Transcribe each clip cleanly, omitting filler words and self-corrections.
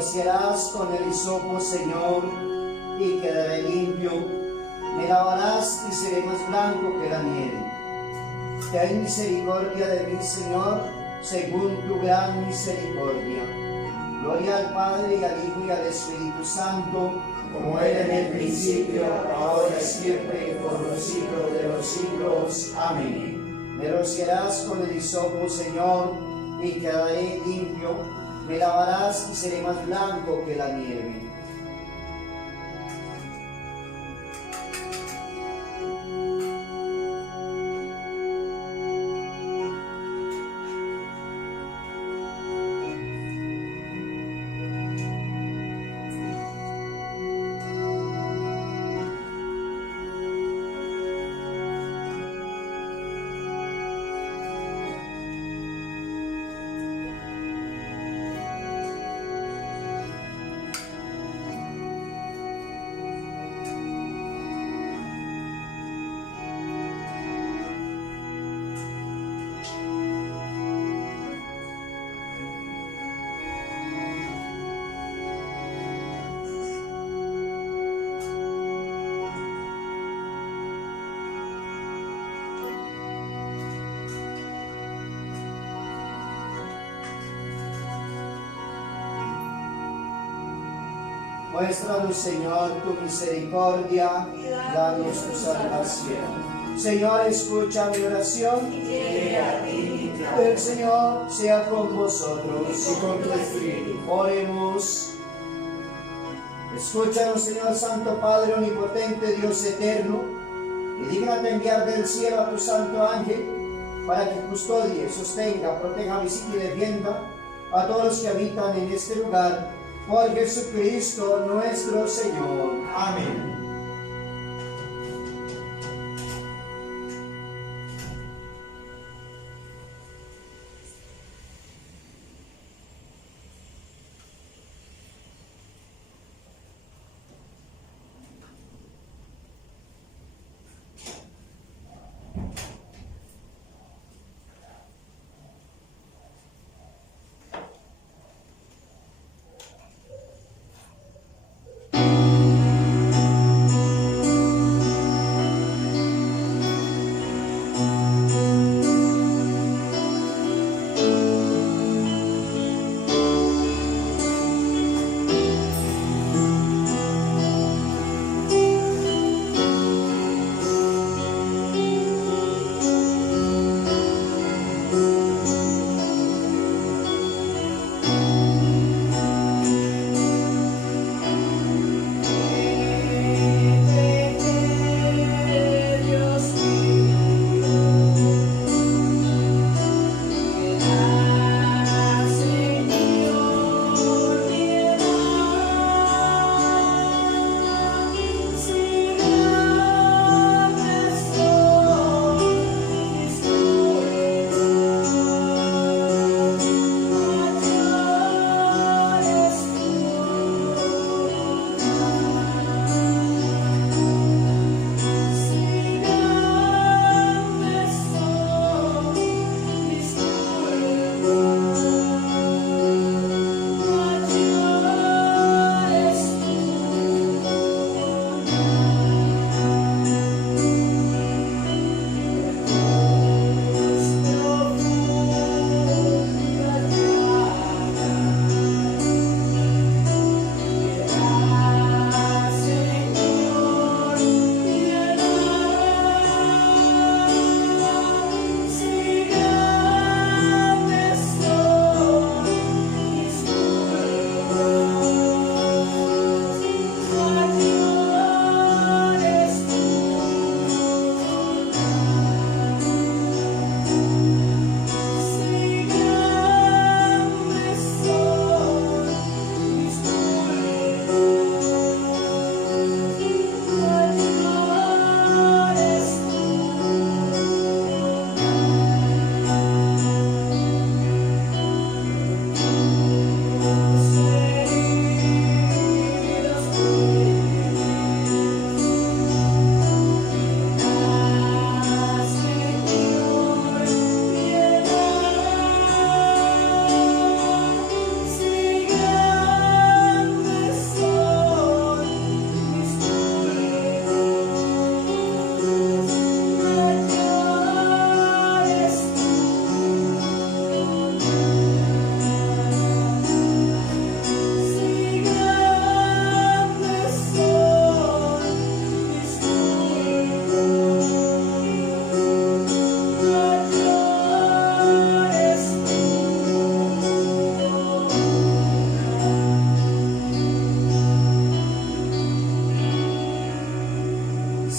rociarás con el hisopo, Señor, y quedaré limpio. Me lavarás y seré más blanco que la nieve. Ten misericordia de mí, Señor, según tu gran misericordia. Gloria al Padre, y al Hijo, y al Espíritu Santo, como era en el principio, ahora y siempre, y por los siglos de los siglos. Amén. Me rociarás con el hisopo, Señor, y quedaré limpio. Me lavarás y seré más blanco que la nieve. Muéstranos, Señor, tu misericordia, danos tu salvación. Señor, escucha mi oración. El Señor sea con vosotros Y con tu espíritu. Oremos. Escúchanos, Señor Santo Padre omnipotente, Dios eterno, y dígnate enviar del cielo a tu santo ángel para que custodie, sostenga, proteja, visite y defienda a todos los que habitan en este lugar. Por Jesucristo nuestro Señor. Amén.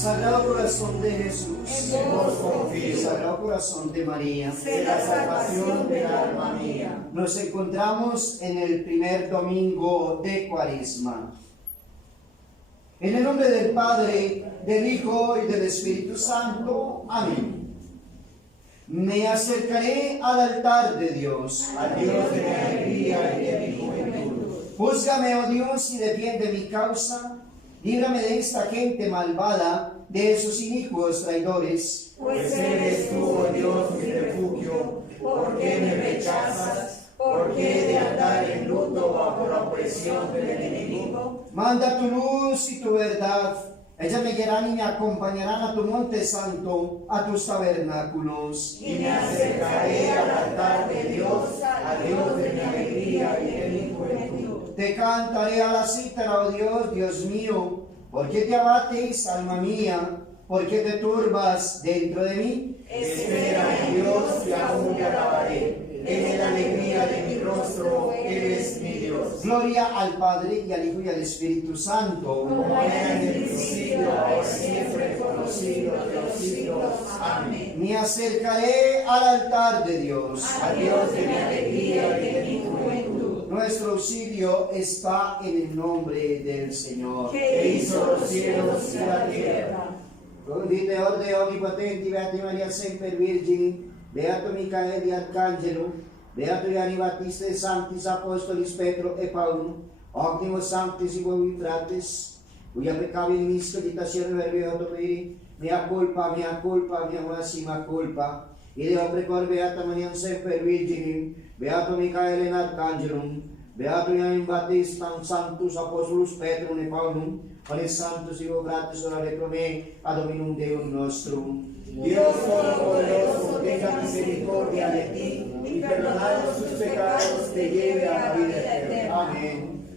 Sagrado Corazón de Jesús, en vos confío. Sagrado Corazón de María, Sé la salvación del alma mía. nos encontramos en el primer domingo de Cuaresma. En el nombre del Padre, del Hijo y del Espíritu Santo. Amén. Me acercaré al altar de Dios. Al Dios de mi alegría y de mi juventud. Júzgame, oh Dios, y defiende mi causa. Líbrame de esta gente malvada, de esos inicuos traidores. Pues eres tú, oh Dios, mi refugio. ¿Por qué me rechazas? ¿Por qué de andar en luto bajo la opresión del enemigo? Manda tu luz y tu verdad. Ellas me guiarán y me acompañarán a tu monte santo, a tus tabernáculos. Y me acercaré al altar de Dios, al Dios de mi alegría y de mi juventud. Te cantaré a la cítara, oh Dios, Dios mío. ¿Por qué te abates, alma mía? ¿Por qué te turbas dentro de mí? Espera en Dios y aún te alabaré. En la alegría de mi rostro eres mi Dios. Gloria al Padre y al Hijo y al Espíritu Santo. Como era en el principio, ahora siempre, por los siglos de los siglos. Amén. Me acercaré al altar de Dios. A Dios de mi alegría y de mi juventud. Nuestro auxilio está en el nombre del Señor. Que hizo los cielos y la tierra. Condite orde omnipotenti, Beati Maria Semper Virgini, Beato Micaeli Arcangelo, Beato Ioanni Battista et Sanctis Apostolis Petro e Paulo, Optimus Sanctis Ibovi Frates, cuya peccavi misco ditazione verbio autoperi, mea culpa, mea massima culpa, ideo precor Beata Maria Semper Virgini, Beato Micaeli Arcangelum, Beato Ioanni Battista Sanctus Apostolus Petrum et Paulum, Pane Santos y Frates orare pro me, ad Dominum Deum nostrum. Dios Todopoderoso, tenga misericordia de ti y perdonando sus pecados te lleve a la vida eterna. Amén.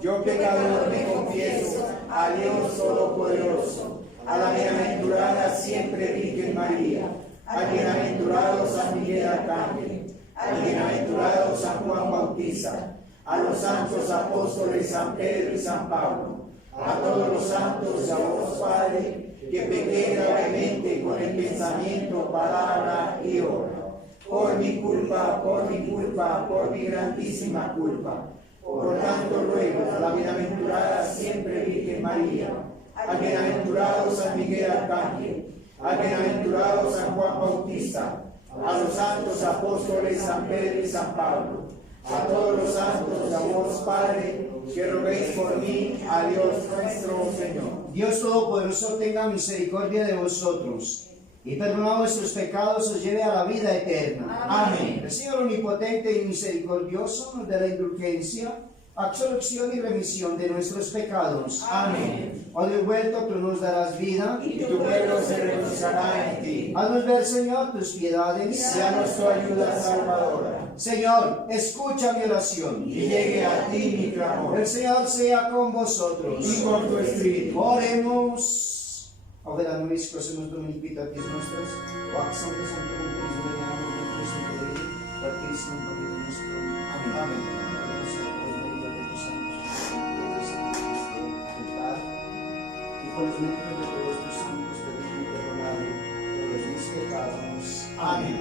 Yo pecador me confieso a Dios Todopoderoso, a la bienaventurada siempre Virgen María, al bienaventurado San Miguel Arcángel, al bienaventurado San Juan Bautista, a los santos apóstoles San Pedro y San Pablo, a todos los santos y a vos, Padre, que pequé gravemente con el pensamiento, palabra y obra. Por mi culpa, por mi grandísima culpa. Por tanto ruego a la bienaventurada siempre Virgen María, al bienaventurado San Miguel Arcángel, al bienaventurado San Juan Bautista, a los santos apóstoles San Pedro y San Pablo, a todos los santos y a vos, Padre, que roguéis por mí, a Dios nuestro Señor. Dios Todopoderoso tenga misericordia de vosotros y perdona vuestros pecados, os lleve a la vida eterna. Amén. El Señor omnipotente y misericordioso nos dé la indulgencia, absolución y remisión de nuestros pecados. Amén. Oh Dios vuelto, tú nos darás vida. Y tu pueblo se regocijará en ti. Haznos ver, Señor, tus piedades. Seanos tu ayuda salvadora. Señor, escucha mi oración. Y llegue a ti mi clamor. El Señor sea con vosotros. Y con tu espíritu. Oremos. Ovvero noi scossemos dominicatis nostras, o Sancte Sanctorum Deus Mariano, Deus Sancte Baptismo Domini nostrum. Amén. Y por los méritos de todos tus santos, te perdonado todos mis pecados. Amén.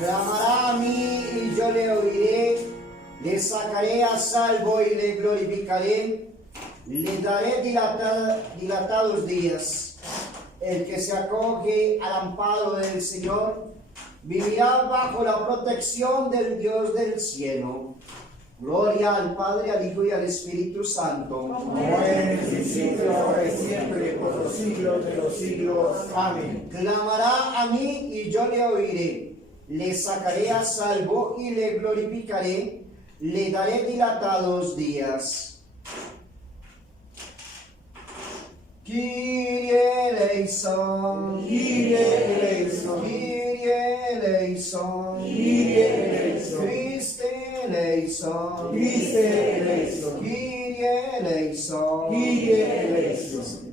Clamará a mí y yo le oiré, le sacaré a salvo y le glorificaré, le daré dilatados días. El que se acoge al amparo del Señor vivirá bajo la protección del Dios del cielo. Gloria al Padre, al Hijo y al Espíritu Santo. Como era en el principio, ahora y siempre, por los siglos de los siglos. Amén. Clamará a mí y yo le oiré, le sacaré a salvo y le glorificaré, le daré dilatados días. Kyrie eleison, Kyrie eleison, Kyrie eleison, Kyrie eleison, Christe eleison, Christe eleison, Kyrie eleison, Kyrie eleison.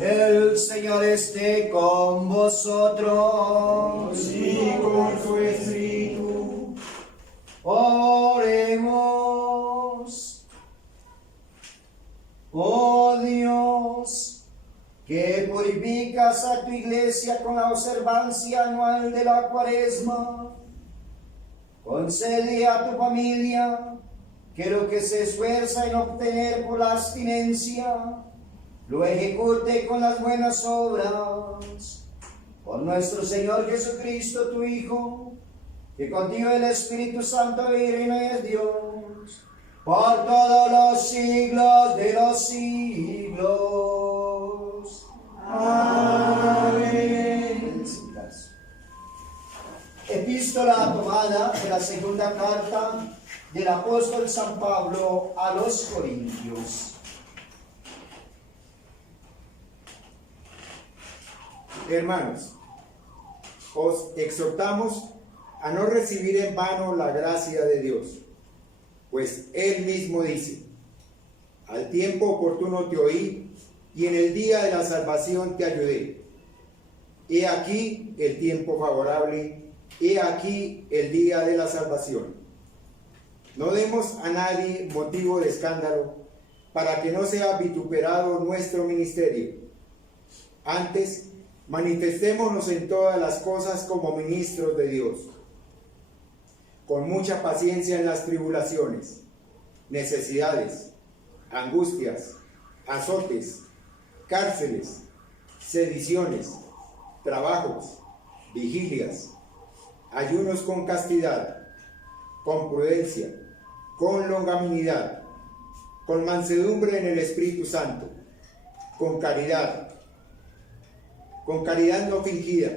El Señor esté con vosotros. Y con su espíritu. Oremos. Oh Dios, que purificas a tu iglesia con la observancia anual de la Cuaresma, concede a tu familia que lo que se esfuerza en obtener por la abstinencia, lo ejecute con las buenas obras. Por nuestro Señor Jesucristo, tu Hijo, que contigo el Espíritu Santo y reino es Dios, por todos los siglos de los siglos. Amén. Epístola tomada de la segunda carta del apóstol San Pablo a los Corintios. Hermanos, os exhortamos a no recibir en vano la gracia de Dios, pues Él mismo dice: al tiempo oportuno te oí, y en el día de la salvación te ayudé. He aquí el tiempo favorable, he aquí el día de la salvación. No demos a nadie motivo de escándalo, para que no sea vituperado nuestro ministerio. Antes, manifestémonos en todas las cosas como ministros de Dios, con mucha paciencia en las tribulaciones, necesidades, angustias, azotes, cárceles, sediciones, trabajos, vigilias, ayunos con castidad, con prudencia, con longanimidad, con mansedumbre en el Espíritu Santo, con caridad no fingida,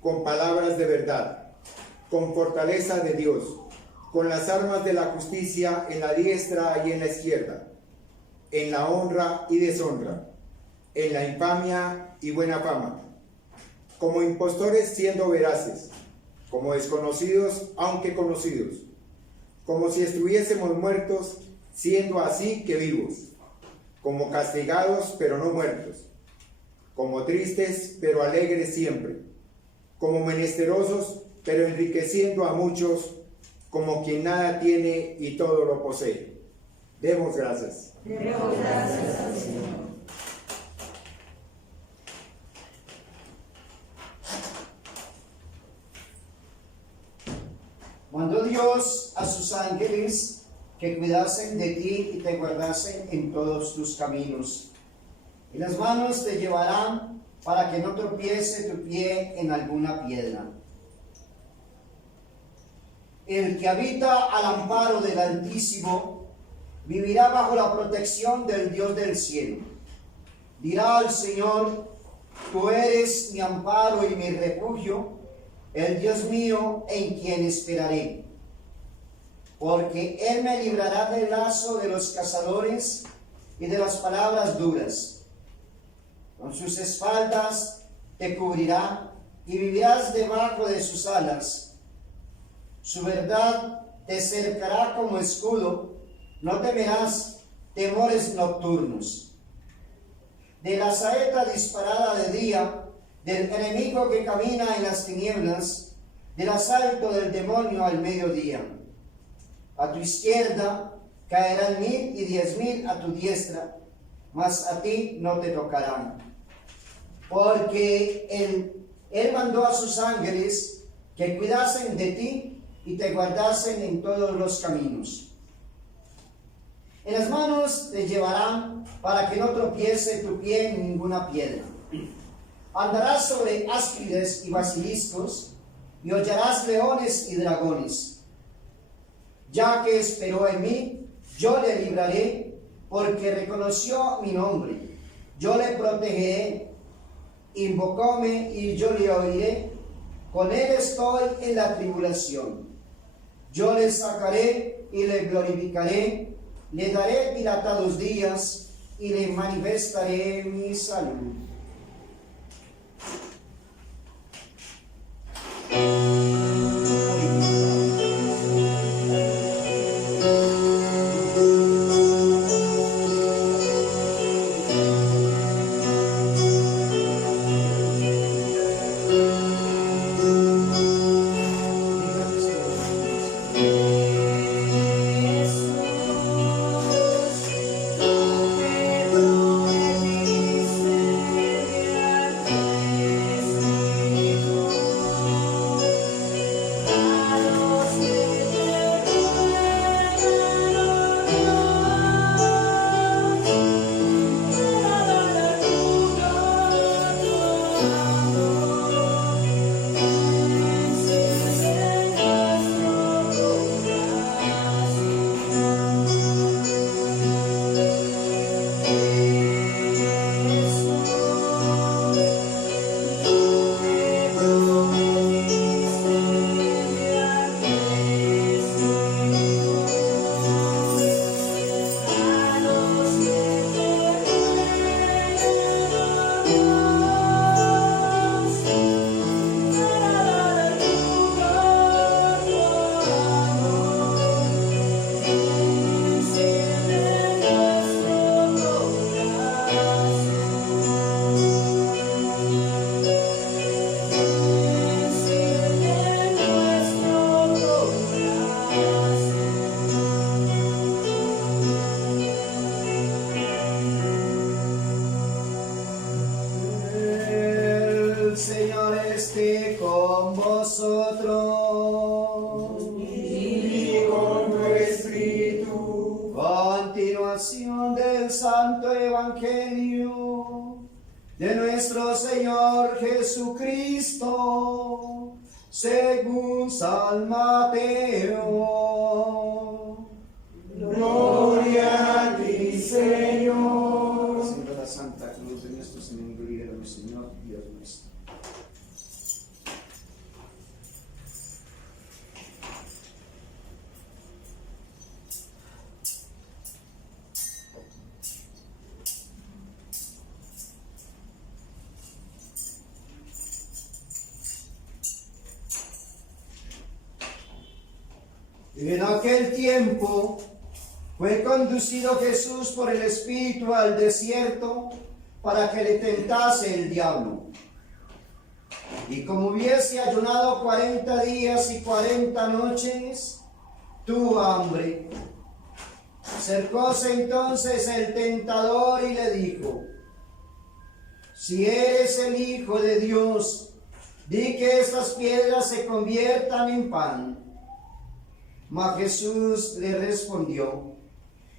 con palabras de verdad, con fortaleza de Dios, con las armas de la justicia en la diestra y en la izquierda, en la honra y deshonra, en la infamia y buena fama, como impostores siendo veraces, como desconocidos aunque conocidos, como si estuviésemos muertos siendo así que vivos, como castigados pero no muertos, como tristes pero alegres siempre, como menesterosos pero enriqueciendo a muchos, como quien nada tiene y todo lo posee. Demos gracias. Demos gracias al Señor. Mandó Dios a sus ángeles que cuidasen de ti y te guardasen en todos tus caminos. Y las manos te llevarán para que no tropiece tu pie en alguna piedra. El que habita al amparo del Altísimo vivirá bajo la protección del Dios del cielo. Dirá al Señor: tú eres mi amparo y mi refugio, el Dios mío en quien esperaré. Porque Él me librará del lazo de los cazadores y de las palabras duras. Con sus espaldas te cubrirá y vivirás debajo de sus alas. Su verdad te cercará como escudo, no temerás temores nocturnos. De la saeta disparada de día, del enemigo que camina en las tinieblas, del asalto del demonio al mediodía. A tu izquierda caerán 1000 y 10.000 a tu diestra, mas a ti no te tocarán. Porque Él mandó a sus ángeles que cuidasen de ti y te guardasen en todos los caminos. En las manos te llevarán para que no tropiece tu pie en ninguna piedra. Andarás sobre áspides y basiliscos y hollarás leones y dragones. Ya que esperó en mí, yo le libraré, porque reconoció mi nombre. Yo le protegeré. Invocóme y yo le oiré. Con él estoy en la tribulación. Yo le sacaré y le glorificaré. Le daré dilatados días y le manifestaré mi salud. de nuestro Señor Jesucristo, según San Mateo. Gloria a ti, Señor. Siendo la Santa Cruz de nuestros enemigos, líbranos, Señor, Dios nuestro. En aquel tiempo fue conducido Jesús por el Espíritu al desierto para que le tentase el diablo. Y como hubiese ayunado 40 días y 40 noches, tuvo hambre. Acercóse entonces el tentador y le dijo: si eres el Hijo de Dios, di que estas piedras se conviertan en pan. Mas Jesús le respondió: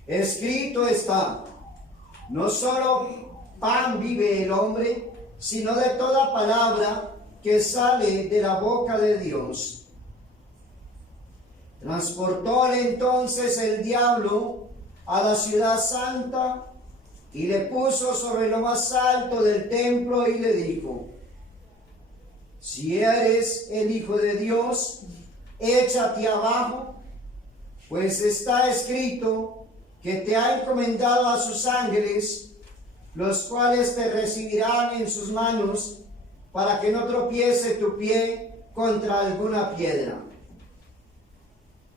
escrito está, no solo pan vive el hombre, sino de toda palabra que sale de la boca de Dios. Transportóle entonces el diablo a la ciudad santa y le puso sobre lo más alto del templo y le dijo: si eres el Hijo de Dios, échate abajo, pues está escrito que te ha encomendado a sus ángeles, los cuales te recibirán en sus manos, para que no tropiece tu pie contra alguna piedra.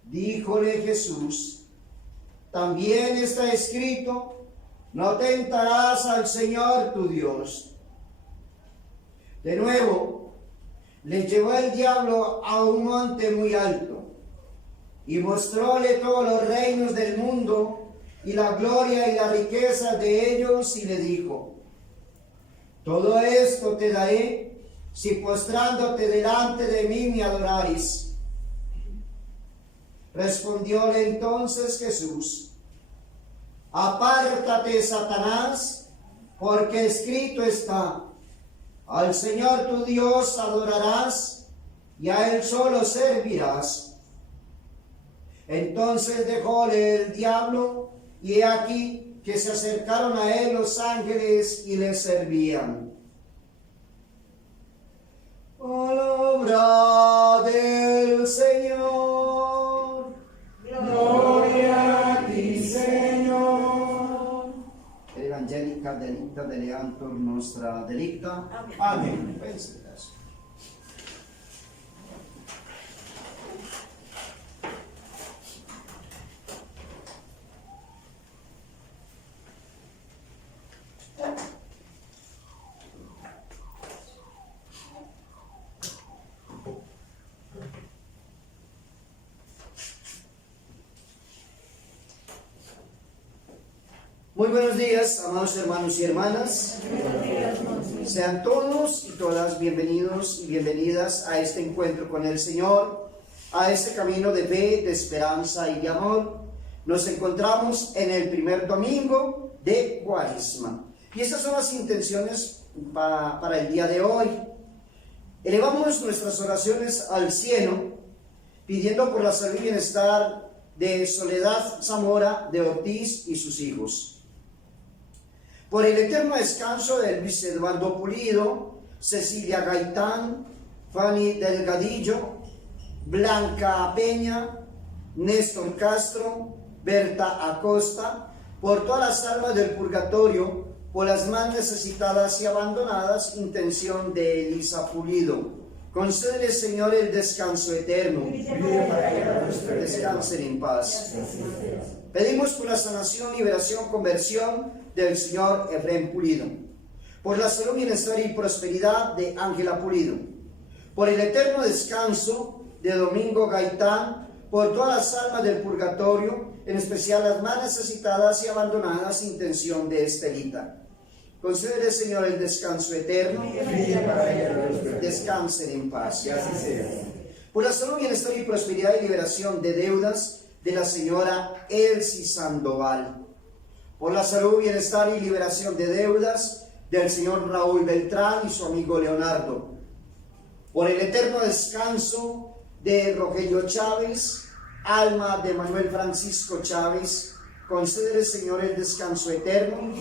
Díjole Jesús: también está escrito, no tentarás al Señor tu Dios. De nuevo, le llevó el diablo a un monte muy alto, y mostróle todos los reinos del mundo, y la gloria y la riqueza de ellos, y le dijo: todo esto te daré, si postrándote delante de mí me adorares. Respondióle entonces Jesús: apártate, Satanás, porque escrito está, al Señor tu Dios adorarás, y a Él solo servirás. Entonces dejóle el diablo, y he aquí que se acercaron a él los ángeles y le servían. Palabra del Señor. Gloria a ti, Señor. Evangelica delicta deleantur nostra delicta. Amén. Muy buenos días, amados hermanos y hermanas. Sean todos y todas bienvenidos y bienvenidas a este encuentro con el Señor, a este camino de fe, de esperanza y de amor. Nos encontramos en el primer domingo de Cuaresma. Y estas son las intenciones para el día de hoy. Elevamos nuestras oraciones al cielo, pidiendo por la salud y bienestar de Soledad Zamora de Ortiz y sus hijos. Por el eterno descanso de Luis Eduardo Pulido, Cecilia Gaitán, Fanny Delgadillo, Blanca Peña, Néstor Castro, Berta Acosta, por todas las almas del purgatorio, por las más necesitadas y abandonadas, intención de Elisa Pulido. Concédele, Señor, el descanso eterno. Descansen en paz. Pedimos por la sanación, liberación, conversión del señor Efrén Pulido, por la salud, bienestar y prosperidad de Ángela Pulido, por el eterno descanso de Domingo Gaitán, por todas las almas del purgatorio, en especial las más necesitadas y abandonadas, intención de Estelita. Concédele, Señor, el descanso eterno. Descansen en paz. Por la salud, bienestar y prosperidad y liberación de deudas de la señora Elsie Sandoval. Por la salud, bienestar y liberación de deudas del señor Raúl Beltrán y su amigo Leonardo, por el eterno descanso de Rogelio Chávez, alma de Manuel Francisco Chávez. Concédele, Señor, el descanso eterno.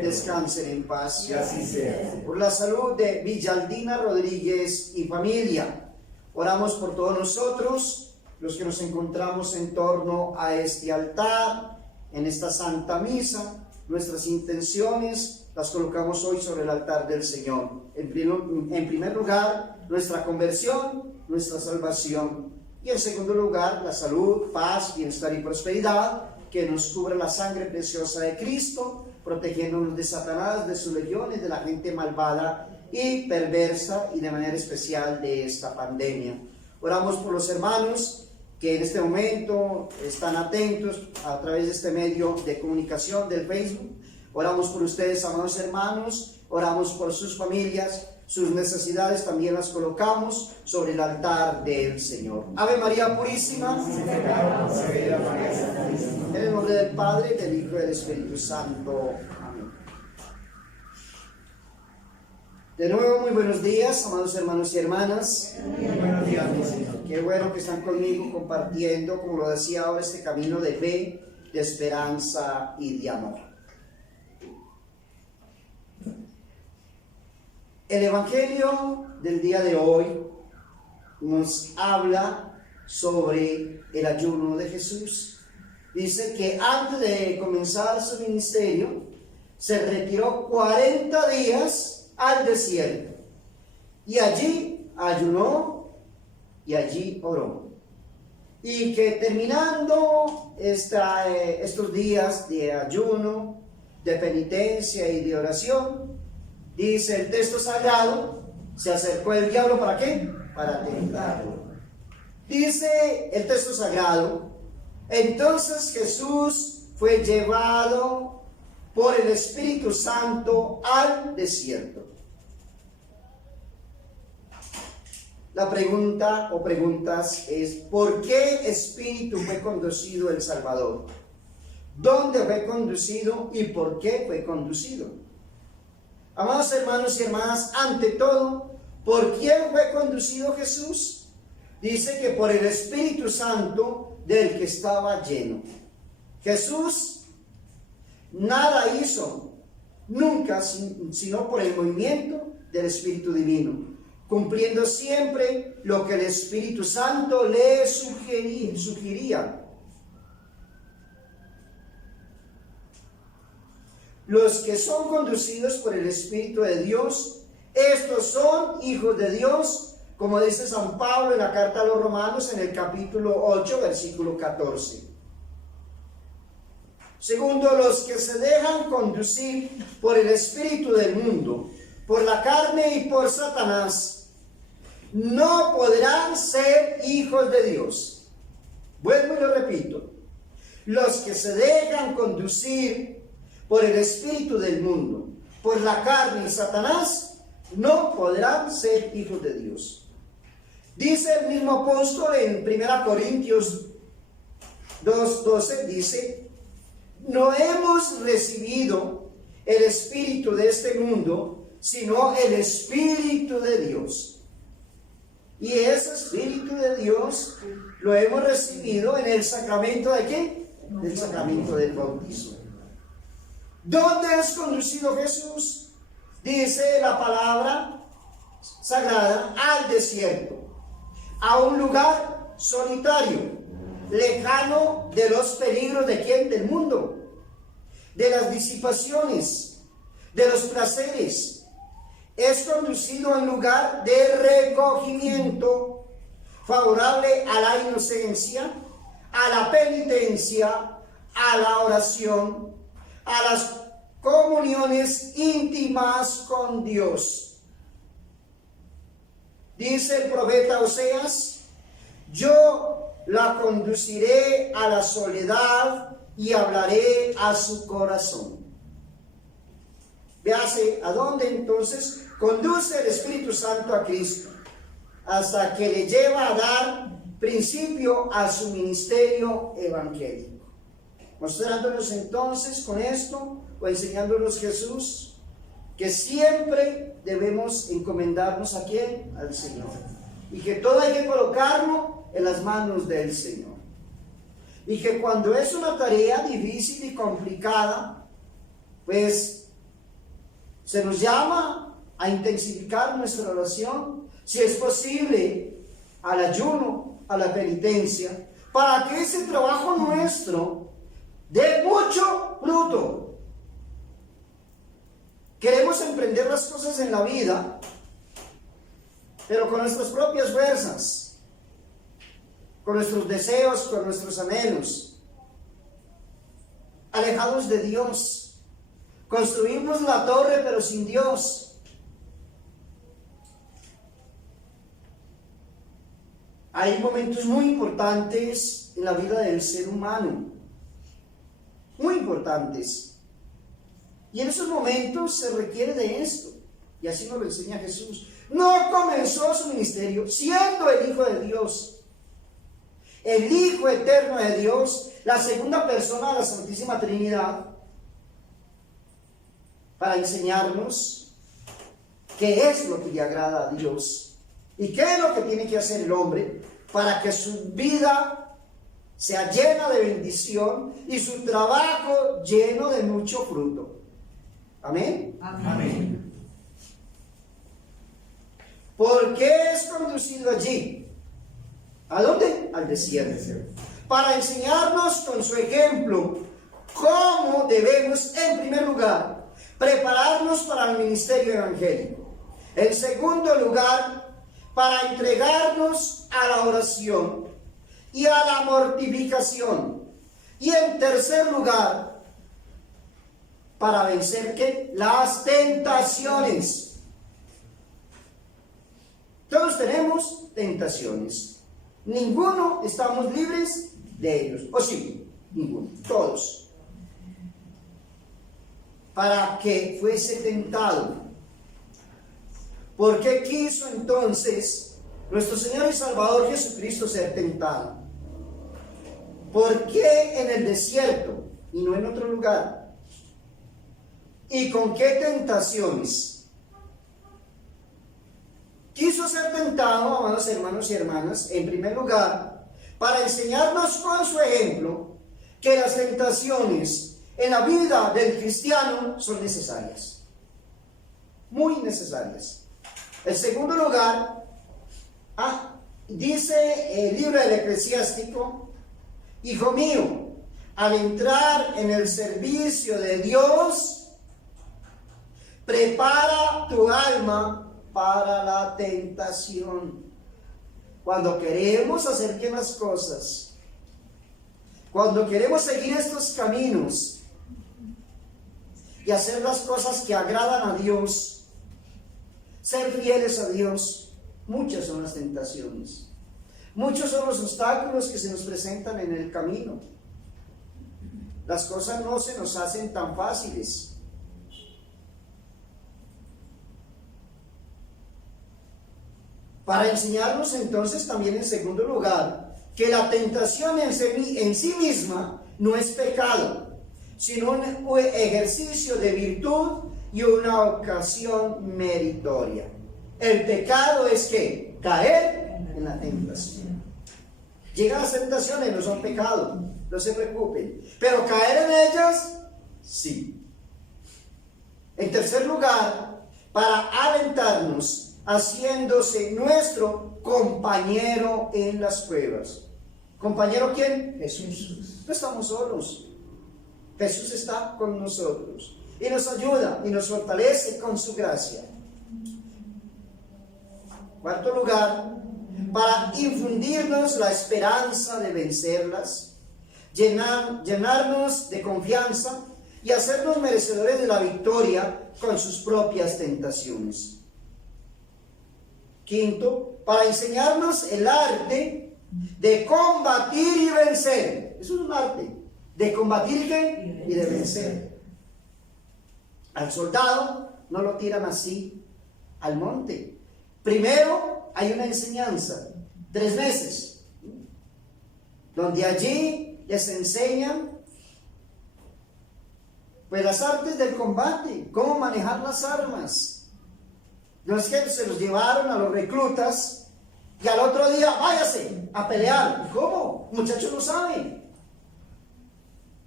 Descansen en paz. Y así sea. Por la salud de Villaldina Rodríguez y familia, oramos por todos nosotros, los que nos encontramos en torno a este altar, en esta Santa Misa. Nuestras intenciones las colocamos hoy sobre el altar del Señor. En primer lugar, nuestra conversión, nuestra salvación. Y en segundo lugar, la salud, paz, bienestar y prosperidad, que nos cubre la sangre preciosa de Cristo, protegiéndonos de Satanás, de sus legiones, de la gente malvada y perversa, y de manera especial de esta pandemia. Oramos por los hermanos que en este momento están atentos a través de este medio de comunicación del Facebook. Oramos por ustedes, amados hermanos, oramos por sus familias. Sus necesidades también las colocamos sobre el altar del Señor. Ave María Purísima. En el nombre del Padre, del Hijo y del Espíritu Santo. Amén. De nuevo, muy buenos días, amados hermanos y hermanas. Muy buenos días, mi Señor. Qué bueno que están conmigo compartiendo, como lo decía ahora, este camino de fe, de esperanza y de amor. El Evangelio del día de hoy nos habla sobre el ayuno de Jesús. Dice que antes de comenzar su ministerio, se retiró 40 días al desierto y allí ayunó y allí oró. Y que terminando estos días de ayuno, de penitencia y de oración, dice el texto sagrado, se acercó el diablo, ¿para qué? Para tentarlo. Dice el texto sagrado, entonces Jesús fue llevado por el Espíritu Santo al desierto. La pregunta o preguntas es, ¿por qué espíritu fue conducido el Salvador? ¿Dónde fue conducido y por qué fue conducido? Amados hermanos y hermanas, ante todo, ¿por quién fue conducido Jesús? Dice que por el Espíritu Santo del que estaba lleno. Jesús nada hizo, nunca, sino por el movimiento del Espíritu Divino, cumpliendo siempre lo que el Espíritu Santo le sugería. Los que son conducidos por el Espíritu de Dios, estos son hijos de Dios, como dice San Pablo en la carta a los Romanos en el capítulo 8, versículo 14. Segundo, los que se dejan conducir por el espíritu del mundo, por la carne y por Satanás, no podrán ser hijos de Dios. Vuelvo y lo repito. Los que se dejan conducir por el espíritu del mundo, por la carne y Satanás, no podrán ser hijos de Dios. Dice el mismo apóstol en 1 Corintios 2:12, dice, no hemos recibido el espíritu de este mundo, sino el Espíritu de Dios. Y ese Espíritu de Dios lo hemos recibido en el sacramento ¿de qué? Del sacramento del bautismo. ¿Dónde es conducido Jesús? Dice la palabra sagrada, al desierto, a un lugar solitario, lejano de los peligros ¿de quién? Del mundo, de las disipaciones, de los placeres. Es conducido a un lugar de recogimiento favorable a la inocencia, a la penitencia, a la oración, a las comuniones íntimas con Dios. Dice el profeta Oseas, yo la conduciré a la soledad y hablaré a su corazón. Véase a dónde entonces conduce el Espíritu Santo a Cristo, hasta que le lleva a dar principio a su ministerio evangélico. Mostrándonos entonces con esto o enseñándonos Jesús que siempre debemos encomendarnos ¿a quién? Al Señor. Y que todo hay que colocarlo en las manos del Señor. Y que cuando es una tarea difícil y complicada, pues se nos llama a intensificar nuestra oración, si es posible, al ayuno, a la penitencia, para que ese trabajo nuestro dé mucho fruto. Queremos emprender las cosas en la vida, pero con nuestras propias fuerzas, con nuestros deseos, con nuestros anhelos, alejados de Dios. Construimos la torre, pero sin Dios. Hay momentos muy importantes en la vida del ser humano, muy importantes. Y en esos momentos se requiere de esto, y así nos lo enseña Jesús. No comenzó su ministerio siendo el Hijo de Dios, el Hijo eterno de Dios, la segunda persona de la Santísima Trinidad, para enseñarnos qué es lo que le agrada a Dios y qué es lo que tiene que hacer el hombre para que su vida sea llena de bendición y su trabajo lleno de mucho fruto. Amén. Amén. ¿Por qué es conducido allí? ¿A dónde? Al desierto. Para enseñarnos con su ejemplo cómo debemos, en primer lugar, prepararnos para el ministerio evangélico. En segundo lugar, para entregarnos a la oración y a la mortificación. Y en tercer lugar, para vencer ¿qué? Las tentaciones. Todos tenemos tentaciones. Ninguno estamos libres de ellos. ¿O sí? Ninguno. Todos. Para que fuese tentado. ¿Por qué quiso entonces nuestro Señor y Salvador Jesucristo ser tentado? ¿Por qué en el desierto y no en otro lugar? ¿Y con qué tentaciones? Quiso ser tentado, amados hermanos y hermanas, en primer lugar, para enseñarnos con su ejemplo que las tentaciones en la vida del cristiano son necesarias, muy necesarias. En segundo lugar, dice el libro del Eclesiástico: hijo mío, al entrar en el servicio de Dios, prepara tu alma para la tentación. Cuando queremos hacer bien las cosas, cuando queremos seguir estos caminos y hacer las cosas que agradan a Dios, ser fieles a Dios, muchas son las tentaciones, muchos son los obstáculos que se nos presentan en el camino. Las cosas no se nos hacen tan fáciles. Para enseñarnos entonces también en segundo lugar que la tentación en sí misma no es pecado, sino un ejercicio de virtud y una ocasión meritoria. El pecado es ¿qué? Caer en la tentación. Llegan las tentaciones, no son pecado, no se preocupen, pero caer en ellas, sí. En tercer lugar, para alentarnos, haciéndose nuestro compañero en las pruebas. ¿Compañero quién? Jesús. No estamos solos. Jesús está con nosotros y nos ayuda y nos fortalece con su gracia. Cuarto lugar, para infundirnos la esperanza de vencerlas, llenarnos de confianza y hacernos merecedores de la victoria con sus propias tentaciones. Quinto, para enseñarnos el arte de combatir y vencer. Eso es un arte, de combatir y de vencer. Al soldado no lo tiran así al monte. Primero hay una enseñanza, 3 meses, donde allí les enseñan Pues las artes del combate, cómo manejar las armas. No es que se los llevaron a los reclutas y al otro día, váyase a pelear. ¿Cómo? Muchachos no saben.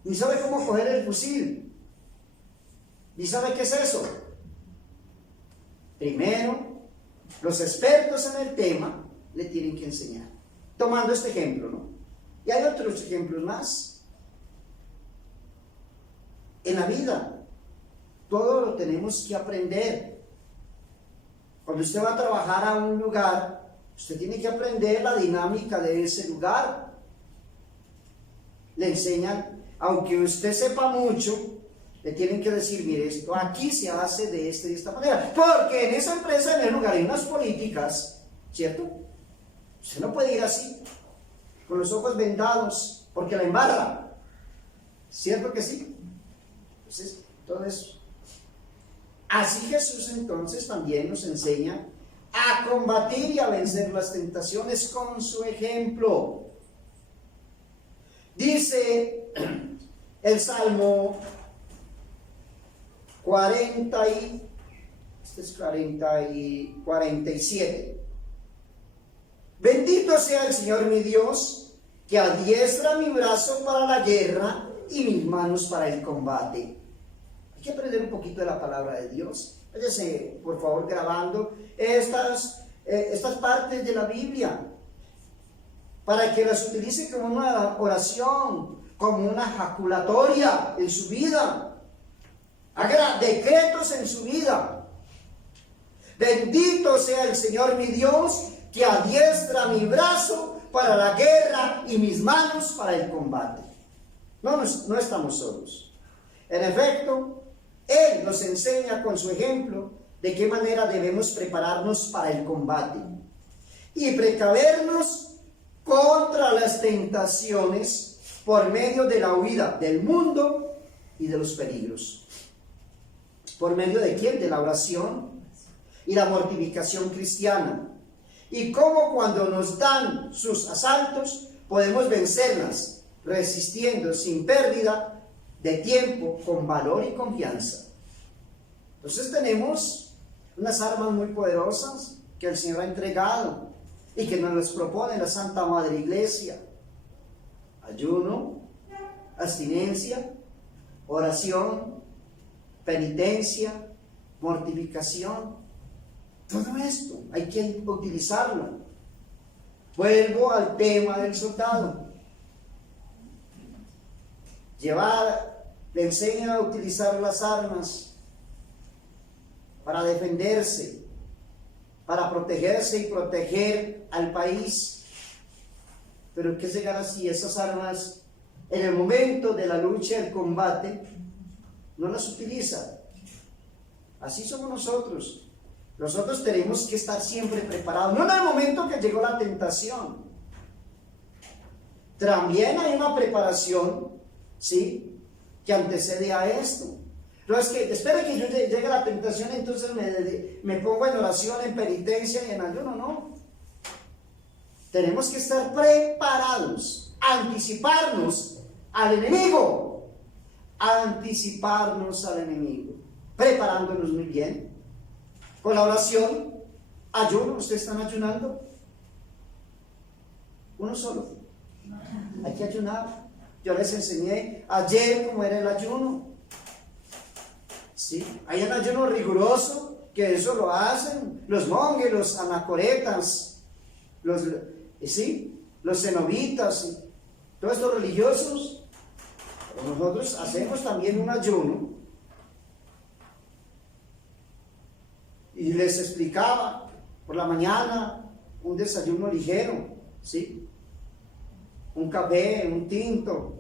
Ni sabe cómo coger el fusil. Ni sabe qué es eso. Primero, los expertos en el tema le tienen que enseñar. Tomando este ejemplo, ¿no? Y hay otros ejemplos más. En la vida, todo lo tenemos que aprender. Cuando usted va a trabajar a un lugar, usted tiene que aprender la dinámica de ese lugar. Le enseñan, aunque usted sepa mucho, le tienen que decir, mire, esto aquí se hace de esta y de esta manera. Porque en esa empresa, en el lugar, hay unas políticas, ¿cierto? Usted no puede ir así, con los ojos vendados, porque la embarra. ¿Cierto que sí? Entonces, todo eso. Así Jesús entonces también nos enseña a combatir y a vencer las tentaciones con su ejemplo. Dice el Salmo 47. Bendito sea el Señor mi Dios, que adiestra mi brazo para la guerra y mis manos para el combate. Hay que aprender un poquito de la palabra de Dios. Váyase, por favor, grabando estas partes de la Biblia para que las utilice como una oración, como una ejaculatoria en su vida. Haga decretos en su vida. Bendito sea el Señor mi Dios, que adiestra mi brazo para la guerra y mis manos para el combate. No estamos solos. En efecto, Él nos enseña con su ejemplo de qué manera debemos prepararnos para el combate y precavernos contra las tentaciones por medio de la huida del mundo y de los peligros. ¿Por medio de quién? De la oración y la mortificación cristiana. Y cómo cuando nos dan sus asaltos podemos vencerlas, resistiendo sin pérdida de tiempo, con valor y confianza. Entonces tenemos unas armas muy poderosas que el Señor ha entregado y que nos las propone la Santa Madre Iglesia: ayuno, abstinencia, oración, penitencia, mortificación. Todo esto hay que utilizarlo. Vuelvo al tema del soldado. Le enseña a utilizar las armas para defenderse, para protegerse y proteger al país. Pero ¿qué llegar así? Esas armas, en el momento de la lucha, el combate, no las utiliza. Así somos nosotros. Nosotros tenemos que estar siempre preparados, no en el momento que llegó la tentación. También hay una preparación, ¿sí?, que antecede a esto. No es que espere que yo llegue la tentación, entonces me pongo en oración, en penitencia y en ayuno. No. Tenemos que estar preparados, anticiparnos al enemigo, preparándonos muy bien. Con la oración, ayuno. ¿Ustedes están ayunando? Uno solo. Hay que ayunar. Yo les enseñé ayer cómo era el ayuno. ¿Sí? Hay un ayuno riguroso, que eso lo hacen los monjes, los anacoretas, los cenobitas, todos estos religiosos. Pero nosotros hacemos también un ayuno. Y les explicaba por la mañana un desayuno ligero, ¿sí? Un café, un tinto,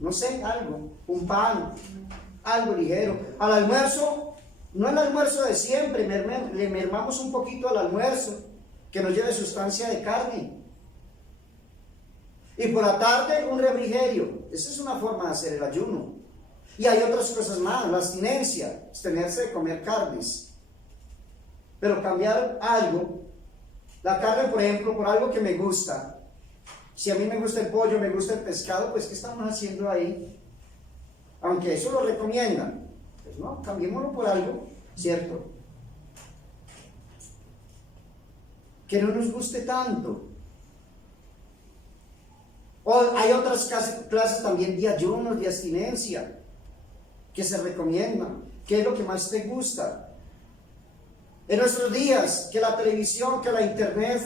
no sé, algo, un pan, algo ligero. Al almuerzo, no el almuerzo de siempre, le mermamos un poquito al almuerzo, que nos lleve sustancia de carne. Y por la tarde un refrigerio. Esa es una forma de hacer el ayuno. Y hay otras cosas más, la abstinencia, abstenerse de comer carnes. Pero cambiar algo, la carne, por ejemplo, por algo que me gusta. Si a mí me gusta el pollo, me gusta el pescado, pues ¿qué estamos haciendo ahí? aunque eso lo recomiendan. Pues no, cambiémoslo por algo, ¿cierto? Que no nos guste tanto. O hay otras clases también de ayunos, de abstinencia, que se recomiendan. ¿Qué es lo que más te gusta? En nuestros días, que la televisión, que la internet,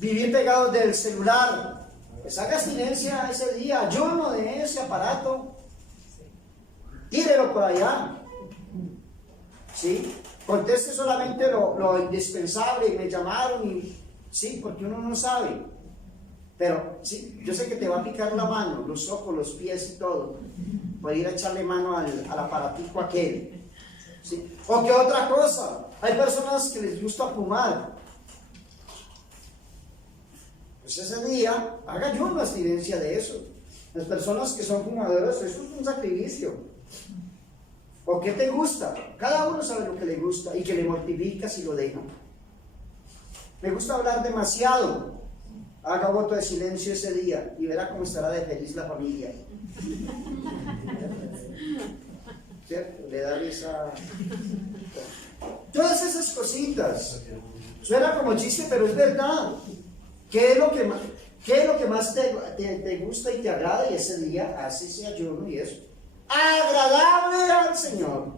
vivir pegados del celular, pues haga abstinencia ese día, ayuno de ese aparato, tírelo por allá, ¿sí? Conteste solamente lo indispensable, me llamaron y sí, porque uno no sabe, pero sí, yo sé que te va a picar la mano, los ojos, los pies y todo, por ir a echarle mano al aparatico aquel, ¿sí? O que otra cosa, hay personas que les gusta fumar. Pues ese día, haga ayuno, abstinencia de eso. Las personas que son fumadoras, eso es un sacrificio. ¿O qué te gusta? Cada uno sabe lo que le gusta y que le mortifica si lo deja. Me gusta hablar demasiado. Haga voto de silencio ese día y verá cómo estará de feliz la familia. ¿Cierto? Le da risa. Todas esas cositas. Suena como chiste, pero es verdad. ¿Qué es lo que más te gusta y te agrada? Y ese día hace ese ayuno y eso. Agradable al Señor.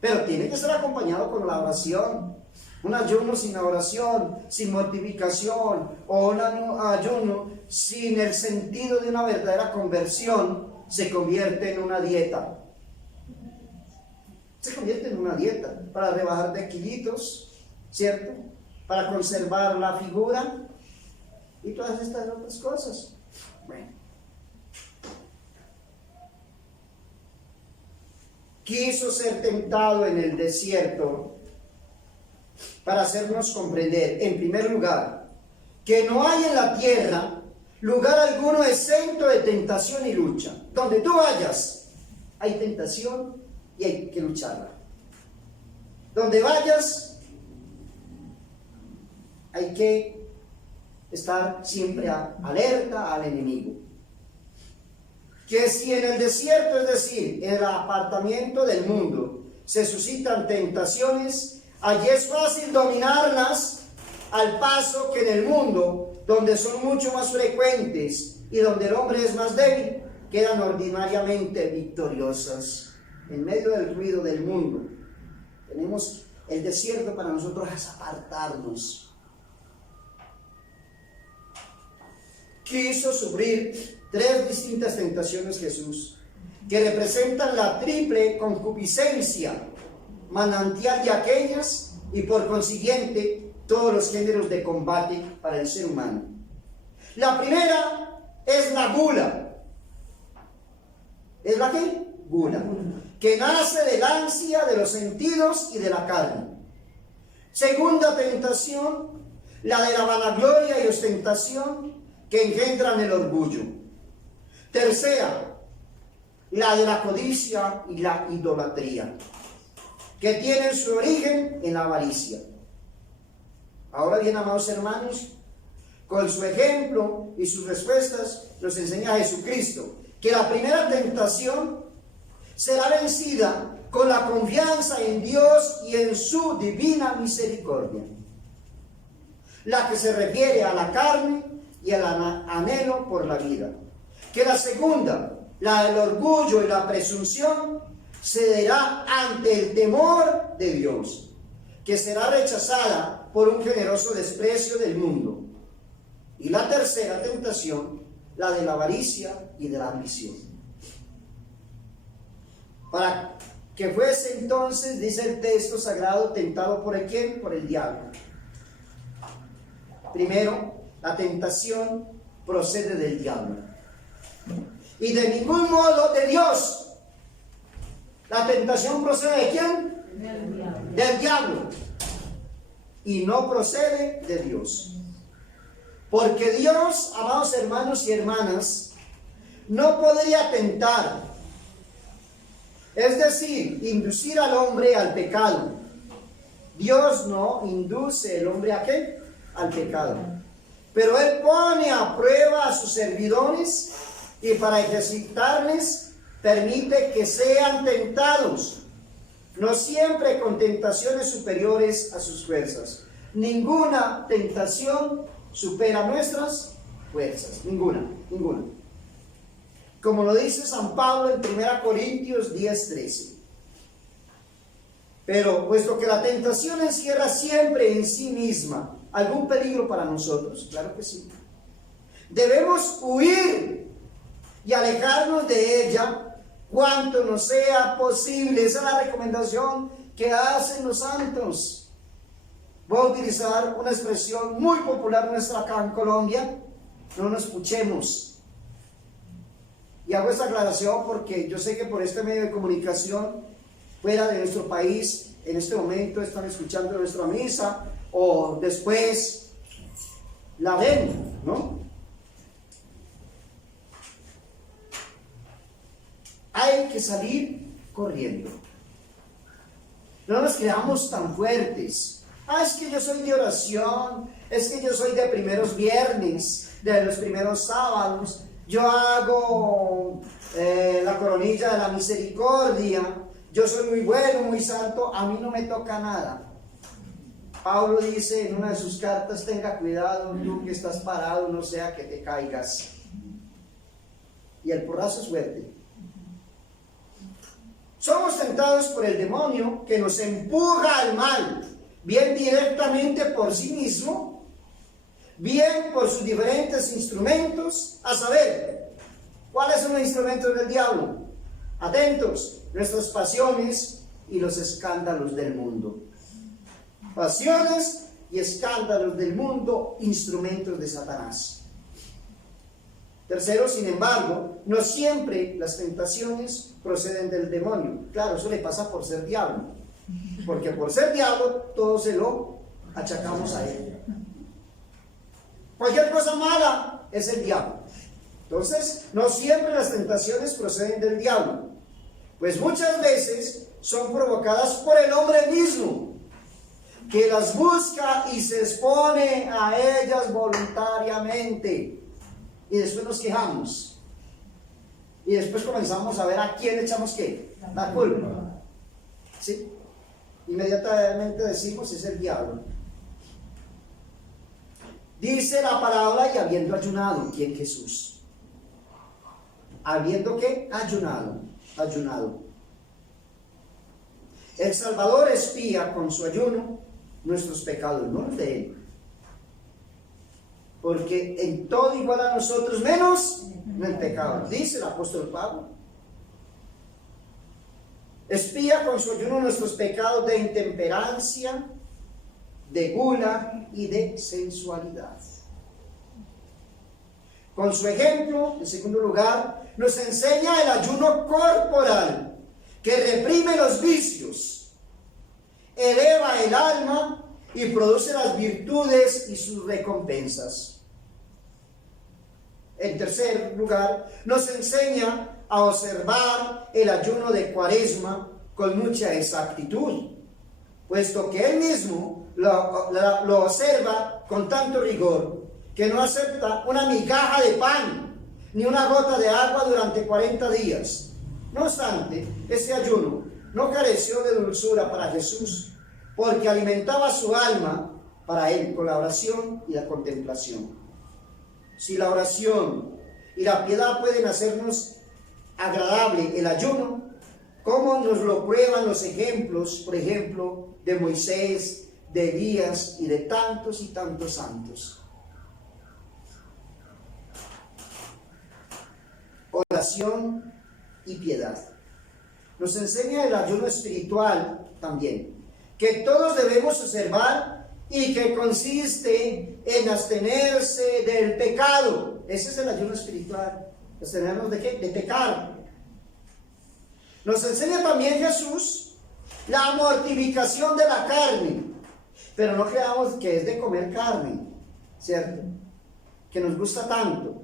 Pero tiene que estar acompañado con la oración. Un ayuno sin oración, sin mortificación, o un ayuno sin el sentido de una verdadera conversión, se convierte en una dieta. Se convierte en una dieta para rebajar de kilitos, ¿cierto? Para conservar la figura y todas estas otras cosas. Bueno. Quiso ser tentado en el desierto para hacernos comprender, en primer lugar, que no hay en la tierra lugar alguno exento de tentación y lucha. Donde tú vayas, hay tentación y hay que lucharla. Donde vayas, hay que estar siempre alerta al enemigo. Que si en el desierto, es decir, en el apartamiento del mundo, se suscitan tentaciones, allí es fácil dominarlas, al paso que en el mundo, donde son mucho más frecuentes y donde el hombre es más débil, quedan ordinariamente victoriosas. En medio del ruido del mundo, tenemos el desierto para nosotros es apartarnos. Quiso sufrir 3 distintas tentaciones Jesús, que representan la triple concupiscencia, manantial de aquellas y por consiguiente todos los géneros de combate para el ser humano. La primera es la gula. ¿Es la qué? Gula. Que nace del ansia de los sentidos y de la carne. Segunda tentación, la de la vanagloria y ostentación que engendran el orgullo. Tercera, la de la codicia y la idolatría, que tienen su origen en la avaricia. Ahora bien, amados hermanos, con su ejemplo y sus respuestas nos enseña Jesucristo que la primera tentación será vencida con la confianza en Dios y en su divina misericordia, la que se refiere a la carne y al anhelo por la vida. Que la segunda, la del orgullo y la presunción, cederá ante el temor de Dios, que será rechazada por un generoso desprecio del mundo. Y la tercera tentación, la de la avaricia y de la ambición. Para que fuese entonces, dice el texto sagrado, tentado por el ¿quién? Por el diablo. Primero, la tentación procede del diablo. Y de ningún modo de Dios. La tentación procede de ¿quién? Del diablo. Y no procede de Dios. Porque Dios, amados hermanos y hermanas, no podría tentar, es decir, inducir al hombre al pecado. Dios no induce al hombre ¿a qué? Al pecado. Pero Él pone a prueba a sus servidores y para ejercitarles permite que sean tentados, no siempre con tentaciones superiores a sus fuerzas. Ninguna tentación supera nuestras fuerzas, ninguna. Como lo dice San Pablo en 1 Corintios 10:13. Pero puesto que la tentación encierra siempre en sí misma algún peligro para nosotros, claro que sí, debemos huir y alejarnos de ella cuanto nos sea posible. Esa es la recomendación que hacen los santos. Voy a utilizar una expresión muy popular nuestra acá en Colombia: no nos puchemos. Y hago esta aclaración porque yo sé que por este medio de comunicación, fuera de nuestro país, en este momento están escuchando nuestra misa o después la ven, ¿no? Hay que salir corriendo. No nos quedamos tan fuertes. Es que yo soy de oración, es que yo soy de primeros viernes, de los primeros sábados, yo hago la coronilla de la misericordia, yo soy muy bueno, muy santo, a mí no me toca nada. Pablo dice en una de sus cartas: tenga cuidado tú que estás parado, no sea que te caigas. Y el porrazo es fuerte. Somos tentados por el demonio, que nos empuja al mal, bien directamente por sí mismo, bien por sus diferentes instrumentos. A saber, ¿cuáles son los instrumentos del diablo? Atentos: nuestras pasiones y los escándalos del mundo. Pasiones y escándalos del mundo, instrumentos de Satanás. Tercero, sin embargo, no siempre las tentaciones proceden del demonio. Claro, eso le pasa por ser diablo, porque por ser diablo todo se lo achacamos a él. Cualquier cosa mala es el diablo. Entonces, no siempre las tentaciones proceden del diablo, pues muchas veces son provocadas por el hombre mismo, que las busca y se expone a ellas voluntariamente. Y después nos quejamos. Y después comenzamos a ver a quién le echamos ¿qué? La culpa. ¿Sí? Inmediatamente decimos: es el diablo. Dice la parábola: y habiendo ayunado. ¿Quién? Jesús. ¿Habiendo qué? Ayunado. El Salvador expía con su ayuno nuestros pecados, no los de él. Porque en todo igual a nosotros, menos en el pecado, dice el apóstol Pablo. Expía con su ayuno nuestros pecados de intemperancia, de gula y de sensualidad. Con su ejemplo, en segundo lugar, nos enseña el ayuno corporal, que reprime los vicios, eleva el alma y produce las virtudes y sus recompensas. En tercer lugar, nos enseña a observar el ayuno de Cuaresma con mucha exactitud, puesto que él mismo lo observa con tanto rigor que no acepta una migaja de pan ni una gota de agua durante 40 días. No obstante, ese ayuno no careció de dulzura para Jesús, porque alimentaba su alma para él con la oración y la contemplación. Si la oración y la piedad pueden hacernos agradable el ayuno, ¿cómo nos lo prueban los ejemplos, por ejemplo, de Moisés, de Elías y de tantos y tantos santos? Oración y piedad. Nos enseña el ayuno espiritual también, que todos debemos observar y que consiste en abstenerse del pecado. Ese es el ayuno espiritual. ¿Abstenernos de qué? De pecar. Nos enseña también Jesús la mortificación de la carne, pero no creamos que es de comer carne, ¿cierto? Que nos gusta tanto,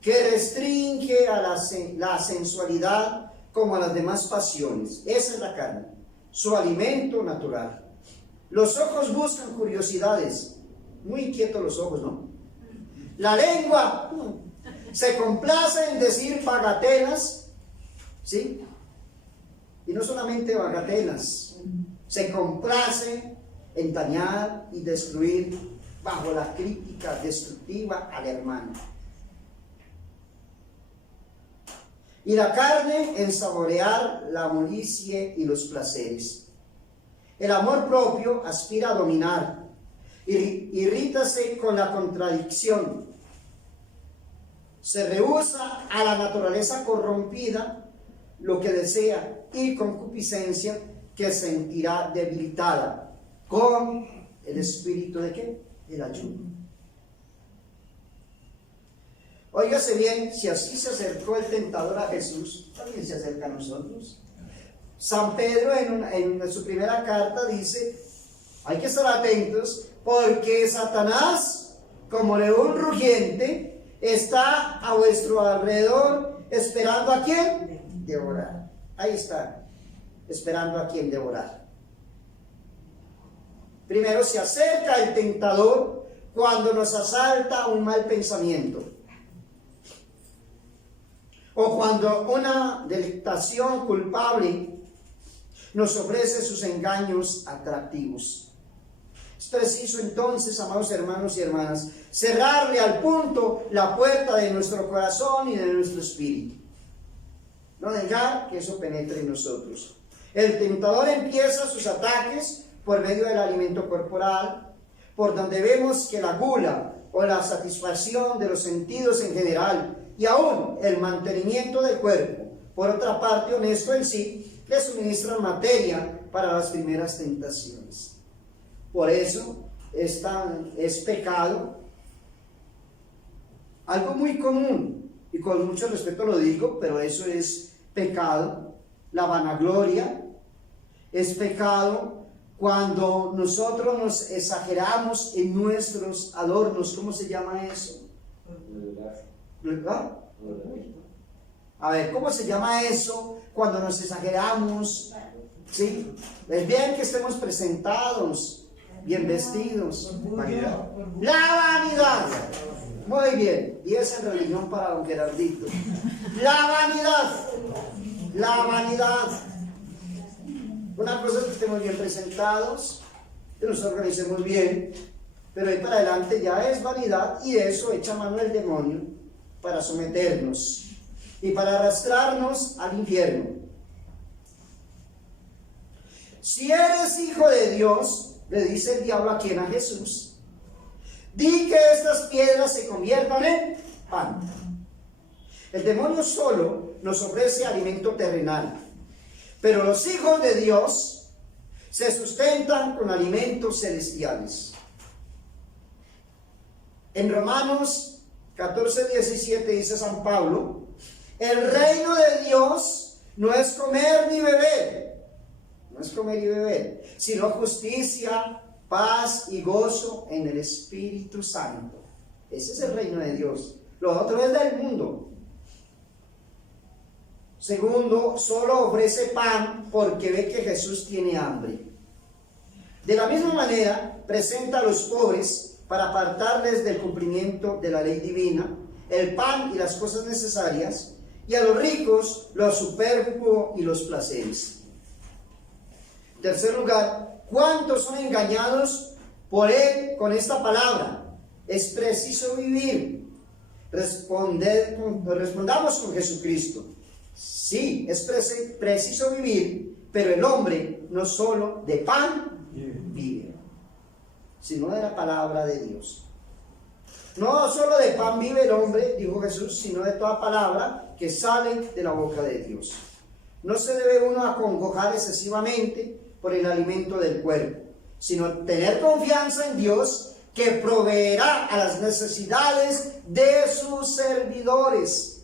que restringe a la sensualidad como a las demás pasiones. Esa es la carne, su alimento natural. Los ojos buscan curiosidades, muy inquietos los ojos, ¿no? La lengua Se complace en decir bagatelas, ¿sí? Y no solamente bagatelas, se complace en dañar y destruir bajo la crítica destructiva al hermano. Y la carne en saborear la molicie y los placeres. El amor propio aspira a dominar, irrítase con la contradicción, se rehúsa a la naturaleza corrompida lo que desea y concupiscencia que sentirá debilitada con el espíritu de ¿qué? El ayuno. Óigase bien, si así se acercó el tentador a Jesús, también se acerca a nosotros. San Pedro en su primera carta dice, hay que estar atentos porque Satanás, como león rugiente, está a vuestro alrededor esperando a quién devorar. Ahí está, esperando a quién devorar. Primero se acerca el tentador cuando nos asalta un mal pensamiento, o cuando una delectación culpable nos ofrece sus engaños atractivos. Es preciso entonces, amados hermanos y hermanas, cerrarle al punto la puerta de nuestro corazón y de nuestro espíritu. No dejar que eso penetre en nosotros. El tentador empieza sus ataques por medio del alimento corporal, por donde vemos que la gula o la satisfacción de los sentidos en general y aún el mantenimiento del cuerpo, por otra parte honesto en sí, le suministran materia para las primeras tentaciones. Por eso es pecado, algo muy común, y con mucho respeto lo digo, pero eso es pecado, la vanagloria. Es pecado cuando nosotros nos exageramos en nuestros adornos. ¿Cómo se llama eso? ¿Verdad? A ver, ¿cómo se llama eso cuando nos exageramos? ¿Sí? Es bien que estemos presentados, bien vestidos. Vanidad. La vanidad. Muy bien. Y esa es religión para don Gerardito. La vanidad. La vanidad. Una cosa es que estemos bien presentados, que nos organicemos bien, pero ahí para adelante ya es vanidad, y eso echa mano el demonio para someternos y para arrastrarnos al infierno. Si eres hijo de Dios, le dice el diablo a quien, a Jesús, di que estas piedras se conviertan en pan. El demonio solo nos ofrece alimento terrenal, pero los hijos de Dios se sustentan con alimentos celestiales. En Romanos 14:17 dice San Pablo, el reino de Dios no es comer ni beber, no es comer y beber, sino justicia, paz y gozo en el Espíritu Santo. Ese es el reino de Dios. Lo otro es del mundo. Segundo, solo ofrece pan porque ve que Jesús tiene hambre. De la misma manera, presenta a los pobres para apartarles del cumplimiento de la ley divina, el pan y las cosas necesarias, y a los ricos lo superfluo y los placeres. En tercer lugar, ¿cuántos son engañados por él con esta palabra? Es preciso vivir. Respondamos con Jesucristo. Sí, es preciso vivir, pero el hombre no solo de pan vive, sino de la palabra de Dios. No solo de pan vive el hombre, dijo Jesús, sino de toda palabra que sale de la boca de Dios. No se debe uno acongojar excesivamente por el alimento del cuerpo, sino tener confianza en Dios, que proveerá a las necesidades de sus servidores.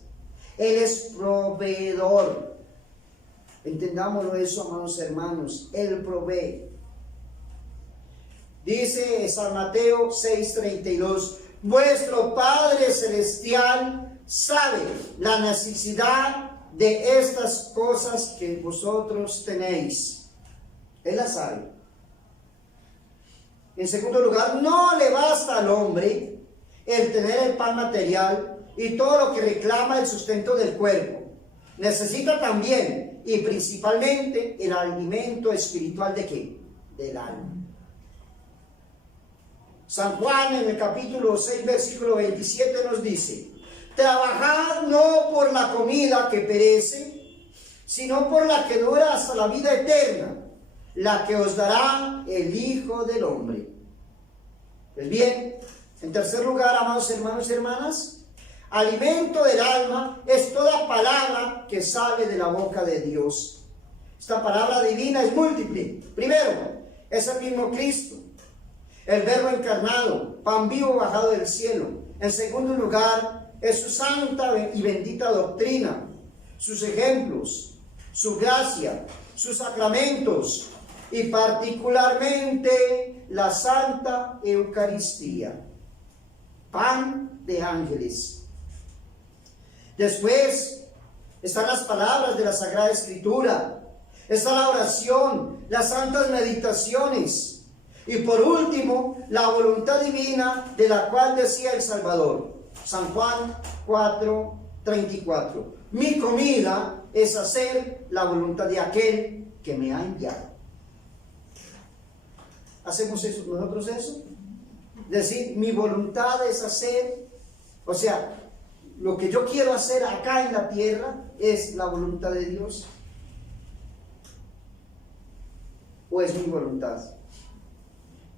Él es proveedor. Entendámoslo eso, amados hermanos. Él provee. Dice San Mateo 6:32, vuestro Padre Celestial sabe la necesidad de estas cosas que vosotros tenéis. Él las sabe. En segundo lugar, no le basta al hombre el tener el pan material y todo lo que reclama el sustento del cuerpo. Necesita también y principalmente el alimento espiritual ¿de qué? Del alma. San Juan en el capítulo 6 versículo 27 nos dice: trabajad no por la comida que perece, sino por la que dura hasta la vida eterna, la que os dará el Hijo del Hombre. Pues bien, en tercer lugar, amados hermanos y hermanas, alimento del alma es toda palabra que sale de la boca de Dios. Esta palabra divina es múltiple. Primero, es el mismo Cristo, el Verbo encarnado, pan vivo bajado del cielo. En segundo lugar, es su santa y bendita doctrina, sus ejemplos, su gracia, sus sacramentos y particularmente la Santa Eucaristía, pan de ángeles. Después están las palabras de la Sagrada Escritura, está la oración, las santas meditaciones y por último la voluntad divina de la cual decía el Salvador. San Juan 4:34. Mi comida es hacer la voluntad de aquel que me ha enviado. ¿Hacemos eso nosotros eso? Decir, mi voluntad es hacer, o sea, lo que yo quiero hacer acá en la tierra es la voluntad de Dios. ¿O es mi voluntad?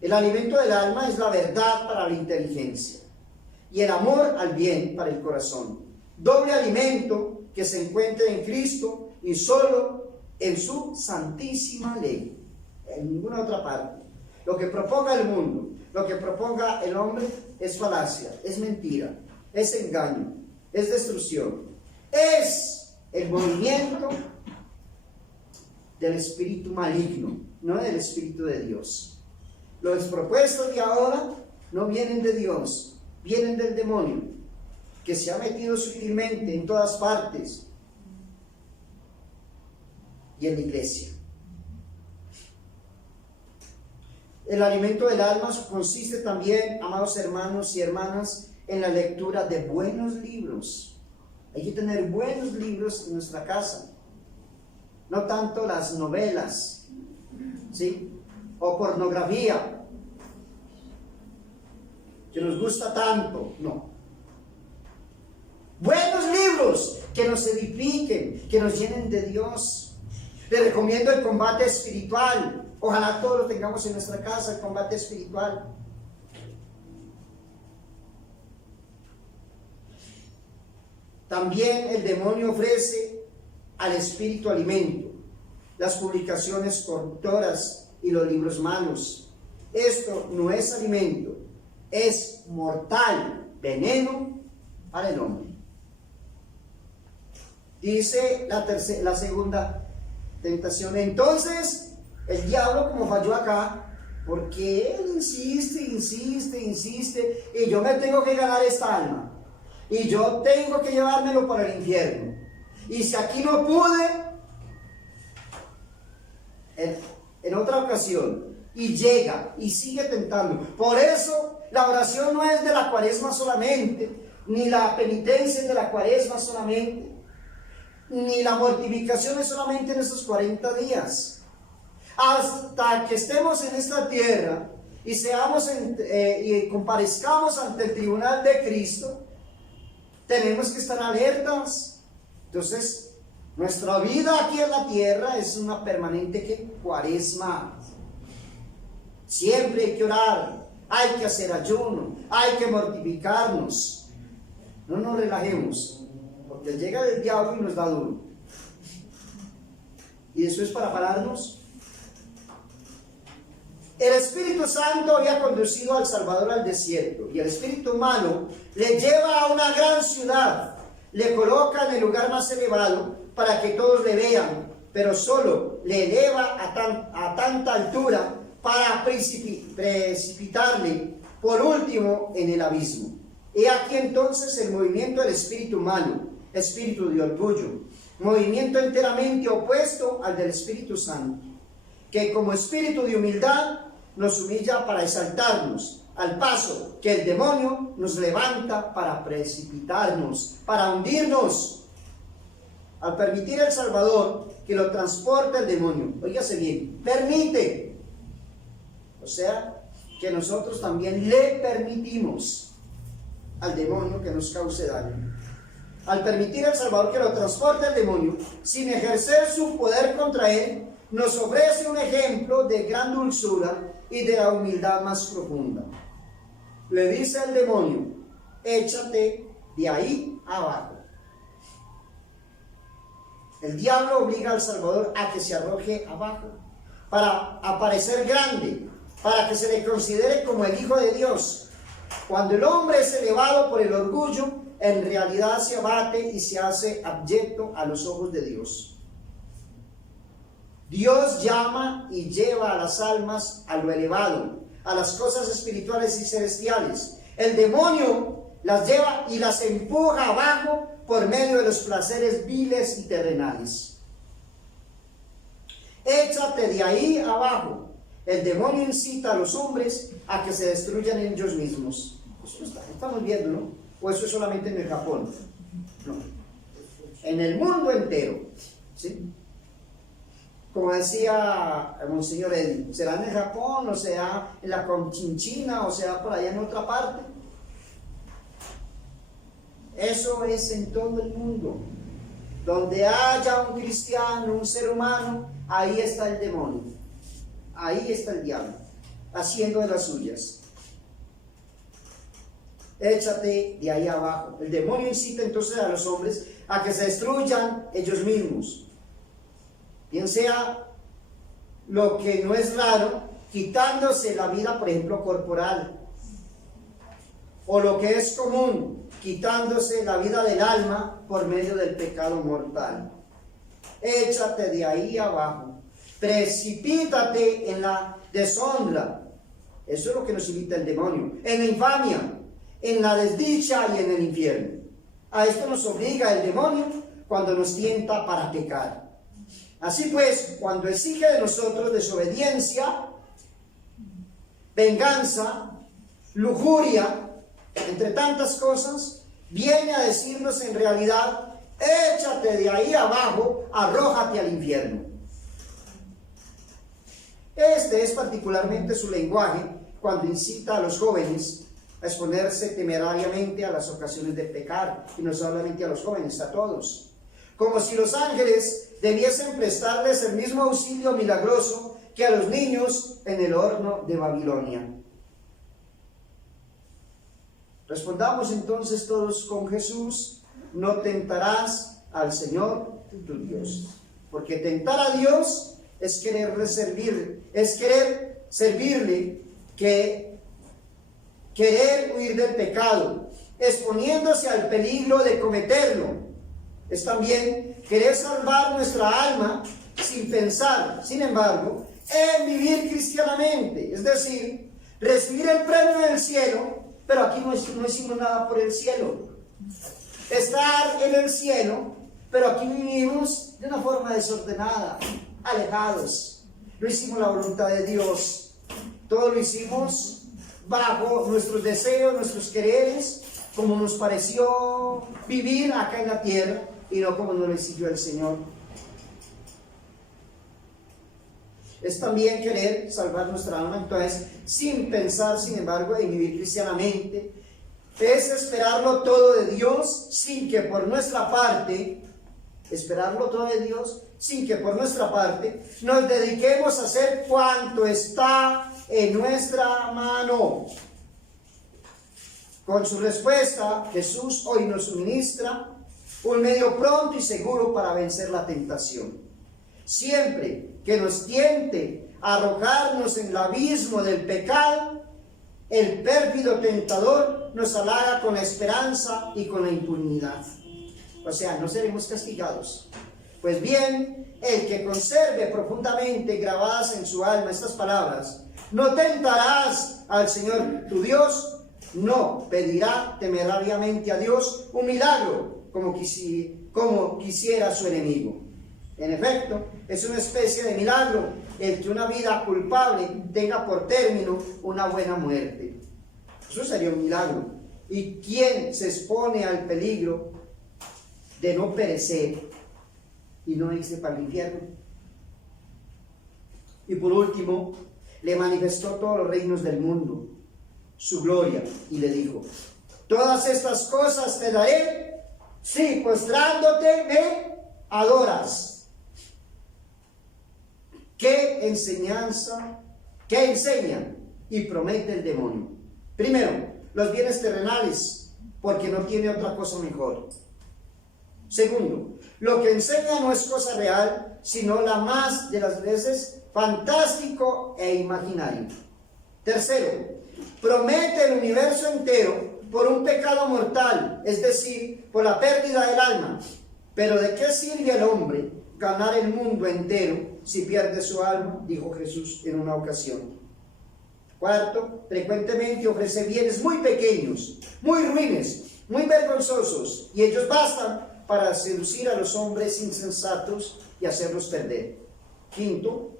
El alimento del alma es la verdad para la inteligencia y el amor al bien para el corazón. Doble alimento que se encuentra en Cristo y solo en su santísima ley, en ninguna otra parte. Lo que proponga el mundo, lo que proponga el hombre es falacia, es mentira, es engaño, es destrucción, es el movimiento del espíritu maligno, no del espíritu de Dios. Los propuestos de ahora no vienen de Dios, vienen del demonio, que se ha metido sutilmente en todas partes y en la iglesia. El alimento del alma consiste también, amados hermanos y hermanas, en la lectura de buenos libros. Hay que tener buenos libros en nuestra casa, no tanto las novelas, ¿sí? O pornografía, que nos gusta tanto, no. Buenos libros que nos edifiquen, que nos llenen de Dios. Les recomiendo el combate espiritual. Ojalá todos lo tengamos en nuestra casa, el combate espiritual. También el demonio ofrece al espíritu alimento, las publicaciones corruptoras y los libros malos. Esto no es alimento, es mortal veneno para el hombre. Dice la segunda tentación. Entonces, el diablo, como falló acá, porque él insiste, y yo me tengo que ganar esta alma, y yo tengo que llevármelo para el infierno, y si aquí no pude, en otra ocasión, y llega, y sigue tentando. Por eso, la oración no es de la cuaresma solamente, ni la penitencia es de la cuaresma solamente, ni la mortificación es solamente en esos 40 días. Hasta que estemos en esta tierra y y comparezcamos ante el tribunal de Cristo, tenemos que estar alertas. Entonces, nuestra vida aquí en la tierra es una permanente cuaresma. Siempre hay que orar, hay que hacer ayuno, hay que mortificarnos. No nos relajemos, porque llega el diablo y nos da duro. Y eso es para pararnos. El Espíritu Santo había conducido al Salvador al desierto, y el espíritu malo le lleva a una gran ciudad, le coloca en el lugar más elevado para que todos le vean, pero solo le eleva a tanta altura para precipitarle por último en el abismo. He aquí entonces el movimiento del espíritu malo, espíritu de orgullo, movimiento enteramente opuesto al del Espíritu Santo, que como espíritu de humildad nos humilla para exaltarnos, al paso que el demonio nos levanta para precipitarnos, para hundirnos. Al permitir el Salvador que lo transporte el demonio, óigase bien, permite, o sea, que nosotros también le permitimos al demonio que nos cause daño. Al permitir al Salvador que lo transporte el demonio, sin ejercer su poder contra él, nos ofrece un ejemplo de gran dulzura y de la humildad más profunda. Le dice al demonio: échate de ahí abajo. El diablo obliga al Salvador a que se arroje abajo, para aparecer grande, para que se le considere como el Hijo de Dios. Cuando el hombre es elevado por el orgullo, en realidad se abate y se hace abyecto a los ojos de Dios. Dios llama y lleva a las almas a lo elevado, a las cosas espirituales y celestiales. El demonio las lleva y las empuja abajo por medio de los placeres viles y terrenales. Échate de ahí abajo. El demonio incita a los hombres a que se destruyan en ellos mismos. Eso estamos viendo, ¿no? ¿O eso es solamente en el Japón? No. En el mundo entero, ¿sí? Como decía Monseñor Eddy, ¿será en el Japón, o será en la Conchinchina, o será por allá en otra parte? Eso es en todo el mundo. Donde haya un cristiano, un ser humano, ahí está el demonio. Ahí está el diablo, haciendo de las suyas. Échate de ahí abajo. El demonio incita entonces a los hombres a que se destruyan ellos mismos. Bien sea lo que no es raro, quitándose la vida, por ejemplo, corporal. O lo que es común, quitándose la vida del alma por medio del pecado mortal. Échate de ahí abajo. Precipítate en la deshonra. Eso es lo que nos invita el demonio. En la infamia, en la desdicha y en el infierno. A esto nos obliga el demonio cuando nos tienta para pecar. Así pues, cuando exige de nosotros desobediencia, venganza, lujuria, entre tantas cosas, viene a decirnos en realidad: échate de ahí abajo, arrójate al infierno. Este es particularmente su lenguaje cuando incita a los jóvenes a exponerse temerariamente a las ocasiones de pecar, y no solamente a los jóvenes, a todos, como si los ángeles debiesen prestarles el mismo auxilio milagroso que a los niños en el horno de Babilonia. Respondamos entonces todos con Jesús: no tentarás al Señor tu Dios, porque tentar a Dios es querer servirle, que querer huir del pecado, exponiéndose al peligro de cometerlo. Es también querer salvar nuestra alma sin pensar, sin embargo, en vivir cristianamente, es decir, recibir el premio del cielo, pero aquí no hicimos nada por el cielo. Estar en el cielo, pero aquí vivimos de una forma desordenada, alejados. No hicimos la voluntad de Dios, todo lo hicimos bajo nuestros deseos, nuestros quereres, como nos pareció vivir acá en la tierra, y no como nos lo exigió el Señor. Es también querer salvar nuestra alma, entonces, sin pensar, sin embargo, en vivir cristianamente. Es esperarlo todo de Dios, sin que por nuestra parte, nos dediquemos a hacer cuanto está en nuestra mano. Con su respuesta, Jesús hoy nos suministra un medio pronto y seguro para vencer la tentación. Siempre que nos tiente a arrojarnos en el abismo del pecado, el pérfido tentador nos halaga con la esperanza y con la impunidad. O sea, no seremos castigados. Pues bien, el que conserve profundamente grabadas en su alma estas palabras: no tentarás al Señor tu Dios, no pedirá temerariamente a Dios un milagro como quisiera su enemigo. En efecto, es una especie de milagro el que una vida culpable tenga por término una buena muerte. Eso sería un milagro. ¿Y quién se expone al peligro de no perecer y no irse para el infierno? Y por último, le manifestó todos los reinos del mundo, su gloria, y le dijo: todas estas cosas te daré si postrándote me adoras. ¿Qué enseña y promete el demonio? Primero, los bienes terrenales, porque no tiene otra cosa mejor. Segundo, lo que enseña no es cosa real, sino la más de las veces fantástico e imaginario. Tercero, promete el universo entero por un pecado mortal, es decir, por la pérdida del alma. Pero ¿de qué sirve al hombre ganar el mundo entero si pierde su alma?, dijo Jesús en una ocasión. Cuarto, frecuentemente ofrece bienes muy pequeños, muy ruines, muy vergonzosos, y ellos bastan para seducir a los hombres insensatos y hacerlos perder. Quinto,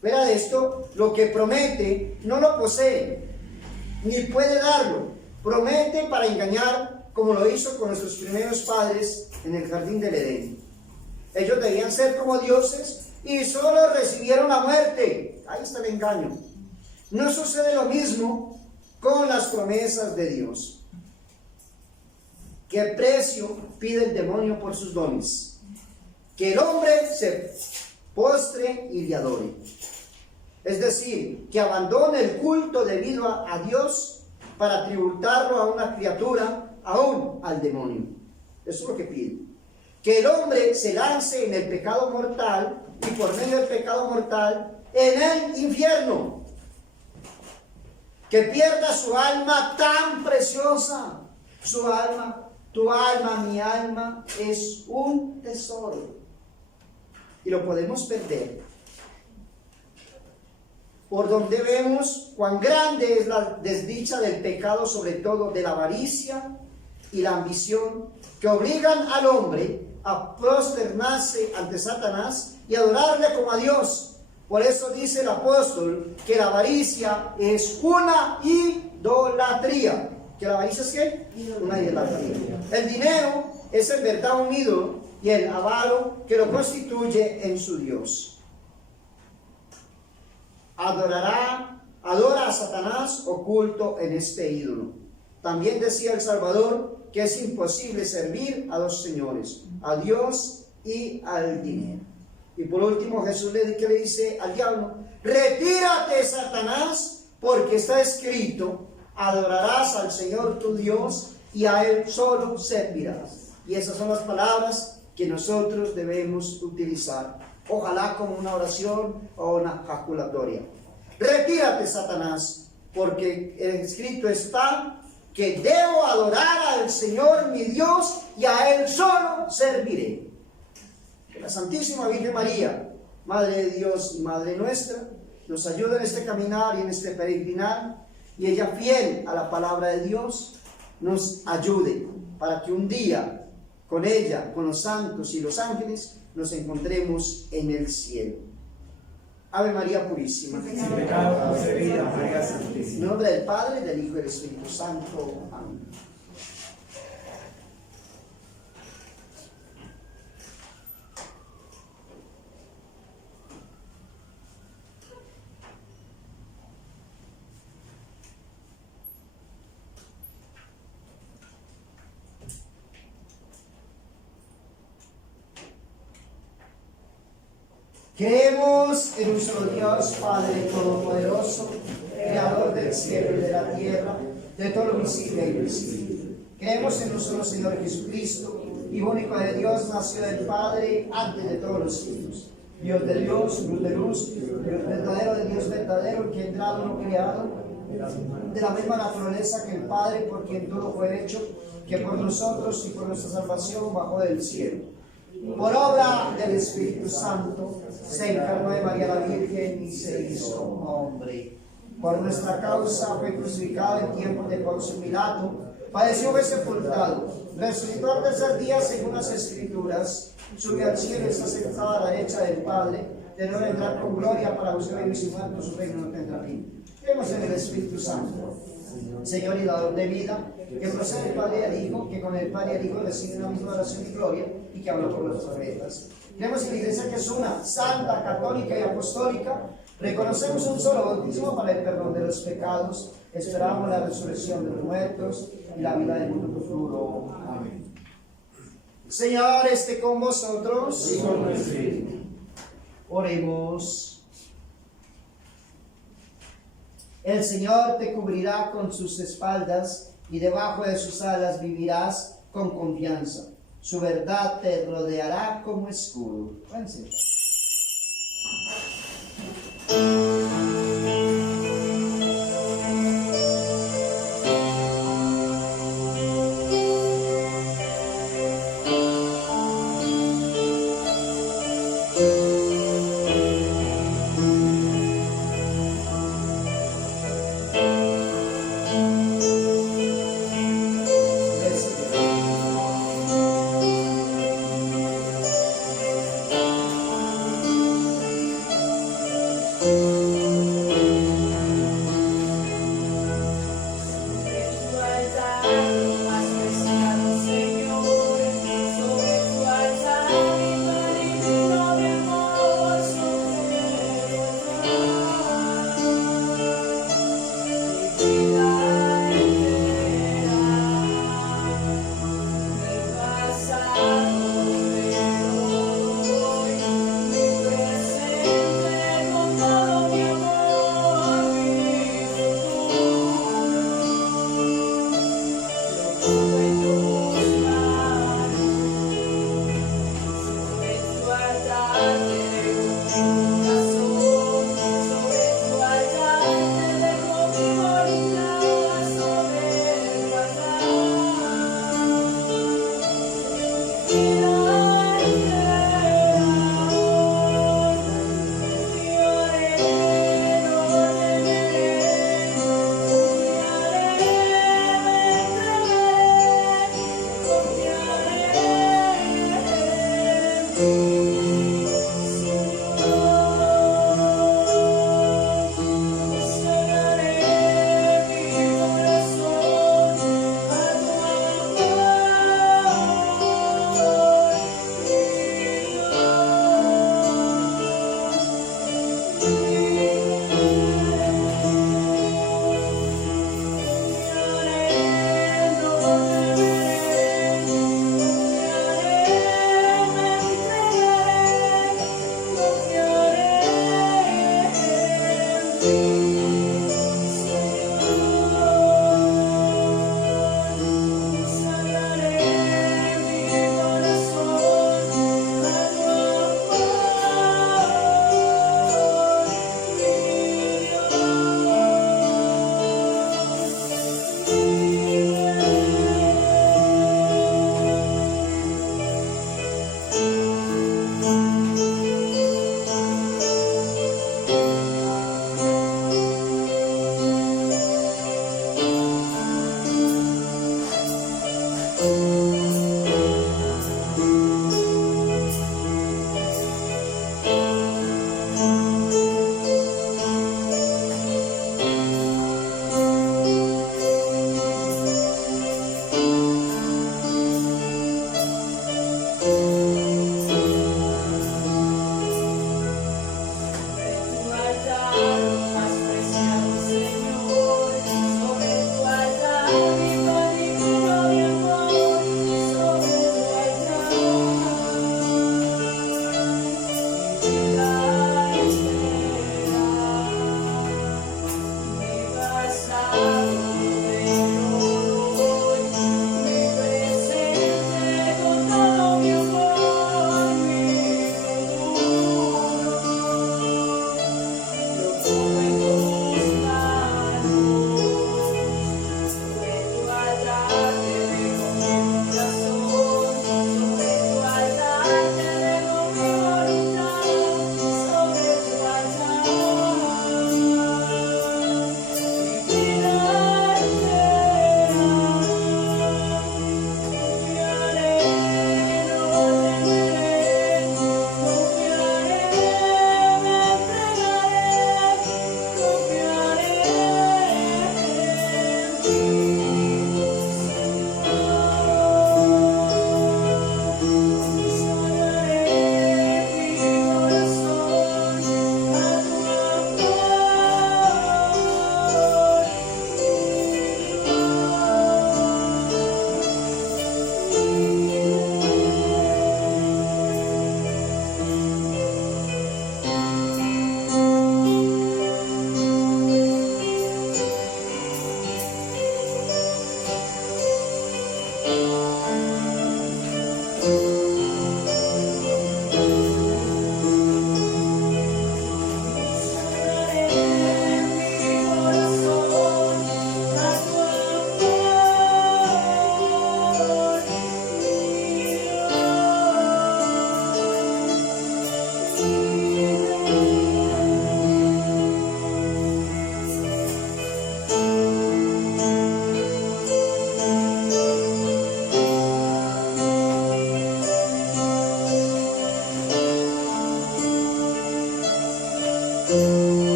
fuera de esto, lo que promete no lo posee, ni puede darlo. Promete para engañar, como lo hizo con nuestros primeros padres en el jardín del Edén. Ellos debían ser como dioses y solo recibieron la muerte. Ahí está el engaño. No sucede lo mismo con las promesas de Dios. ¿Qué precio pide el demonio por sus dones? Que el hombre se postre y le adore. Es decir, que abandone el culto debido a Dios para tributarlo a una criatura, aún al demonio. Eso es lo que pide. Que el hombre se lance en el pecado mortal y por medio del pecado mortal en el infierno. Que pierda su alma tan preciosa. Su alma, tu alma, mi alma, es un tesoro. Y lo podemos perder. Por donde vemos cuán grande es la desdicha del pecado, sobre todo de la avaricia y la ambición, que obligan al hombre a prosternarse ante Satanás y adorarle como a Dios. Por eso dice el apóstol que la avaricia es una idolatría. ¿Que la avaricia es qué? Una idolatría. El dinero es en verdad un ídolo y el avaro que lo constituye en su Dios. Adora a Satanás oculto en este ídolo. También decía el Salvador que es imposible servir a dos señores, a Dios y al dinero. Y por último Jesús le dice al diablo: retírate, Satanás, porque está escrito: adorarás al Señor tu Dios y a Él solo servirás. Y esas son las palabras que nosotros debemos utilizar, ojalá como una oración o una ejaculatoria. Retírate, Satanás, porque escrito está que debo adorar al Señor mi Dios y a Él solo serviré. Que la Santísima Virgen María, Madre de Dios y Madre nuestra, nos ayude en este caminar y en este peregrinar, y ella, fiel a la palabra de Dios, nos ayude para que un día con ella, con los santos y los ángeles, nos encontremos en el cielo. Ave María Purísima. Sin pecado concebida, María Santísima. En nombre del Padre, del Hijo y del Espíritu Santo. Amén. Creemos en un solo Dios, Padre Todopoderoso, Creador del cielo y de la tierra, de todo lo visible e invisible. Creemos en un solo Señor Jesucristo, Hijo único de Dios, nació del Padre antes de todos los siglos. Dios de Dios, luz de luz, Dios verdadero de Dios verdadero, engendrado, no creado, de la misma naturaleza que el Padre, por quien todo fue hecho, que por nosotros y por nuestra salvación bajó del cielo. Por obra del Espíritu Santo, se encarnó de María la Virgen y se hizo hombre. Por nuestra causa fue crucificado en tiempos de Poncio Pilato, padeció, fue sepultado, resucitó al tercer día según las Escrituras, subió al cielo y está sentado a la derecha del Padre, de nuevo vendrá con gloria para buscar vivos y muertos, su reino no tendrá fin. Creemos en el Espíritu Santo, Señor y dador de vida, que procede del Padre y del Hijo, que con el Padre y el Hijo recibe una misma oración y gloria, y que habla por los profetas. Creemos en la Iglesia que es una, santa, católica y apostólica. Reconocemos un solo bautismo para el perdón de los pecados. Esperamos la resurrección de los muertos y la vida del mundo futuro. Amén. Señor, esté con vosotros. Y con tu espíritu. Oremos. El Señor te cubrirá con sus espaldas y debajo de sus alas vivirás con confianza. Su verdad te rodeará como escudo. Váyanse.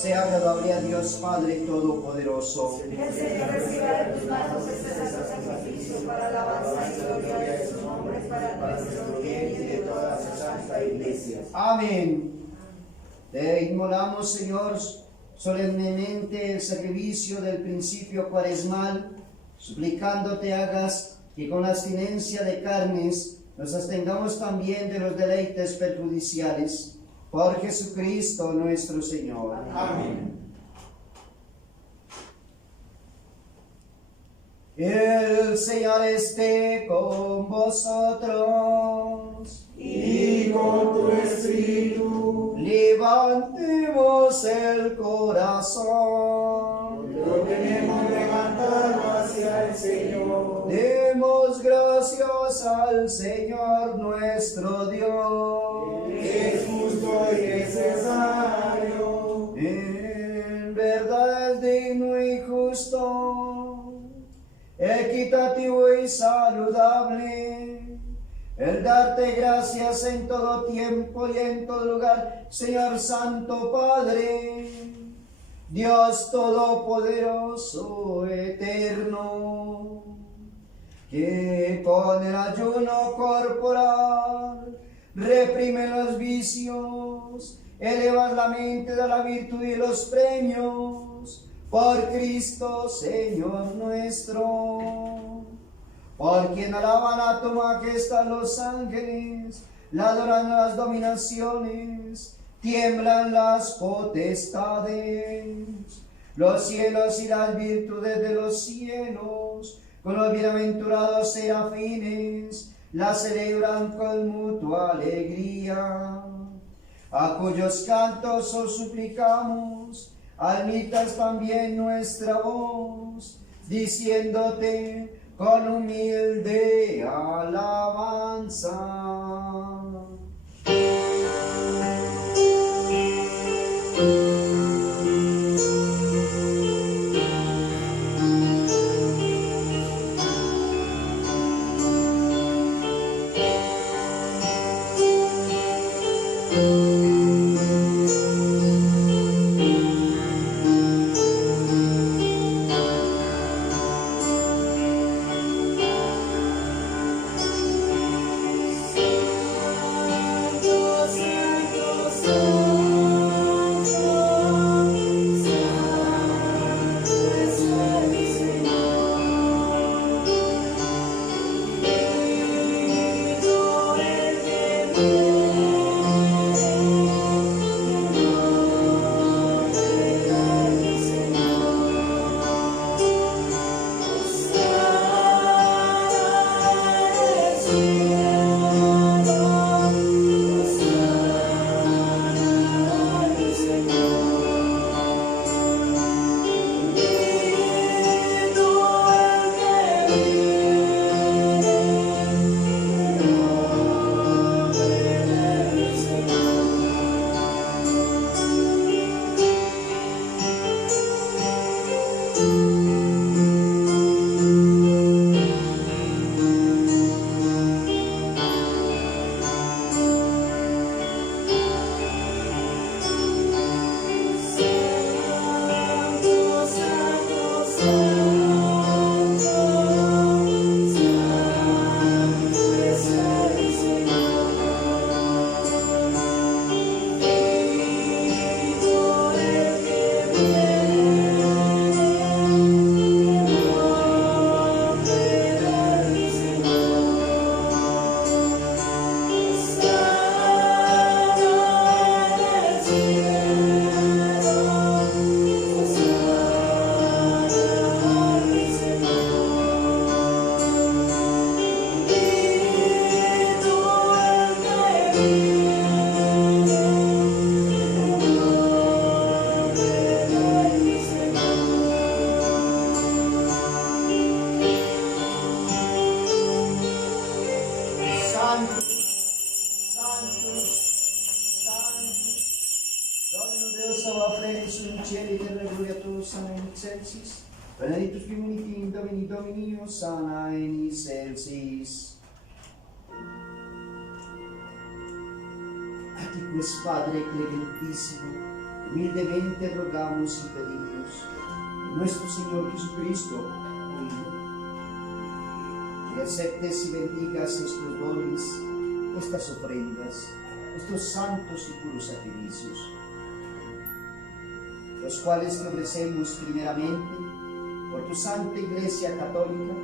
sea agradable a Dios Padre Todopoderoso. Que el Señor reciba de tus manos este santo sacrificio para alabanza y gloria de su nombre, para nuestro bien y de toda su santa iglesia. Amén. Te inmolamos, Señor, solemnemente el sacrificio del principio cuaresmal, suplicándote hagas que con la abstinencia de carnes nos abstengamos también de los deleites perjudiciales. Por Jesucristo nuestro Señor. Amén. El Señor esté con vosotros. Y con tu espíritu. Levantemos el corazón. Lo tenemos levantado hacia el Señor. Demos gracias al Señor nuestro Dios. Es justo y necesario. En verdad es digno y justo, equitativo y saludable, el darte gracias en todo tiempo y en todo lugar, Señor Santo Padre, Dios Todopoderoso, eterno, que con el ayuno corporal reprime los vicios, elevas la mente de la virtud y los premios, por Cristo Señor nuestro, por quien alaban a tu majestad los ángeles, la adoran las dominaciones, tiemblan las potestades, los cielos y las virtudes de los cielos, con los bienaventurados serafines, la celebran con mutua alegría. A cuyos cantos os suplicamos, almitas también nuestra voz, diciéndote con humilde alabanza. cieli, terra, gloria a todos, sana in excelsis. Benedictus Dominus in Domini Domini, sana in excelsis. A ti pues, Padre clementísimo, humildemente rogamos y pedimos, nuestro Señor Jesucristo, que aceptes y bendigas estos dones, estas ofrendas, estos santos y puros sacrificios, los cuales te ofrecemos primeramente por tu Santa Iglesia Católica,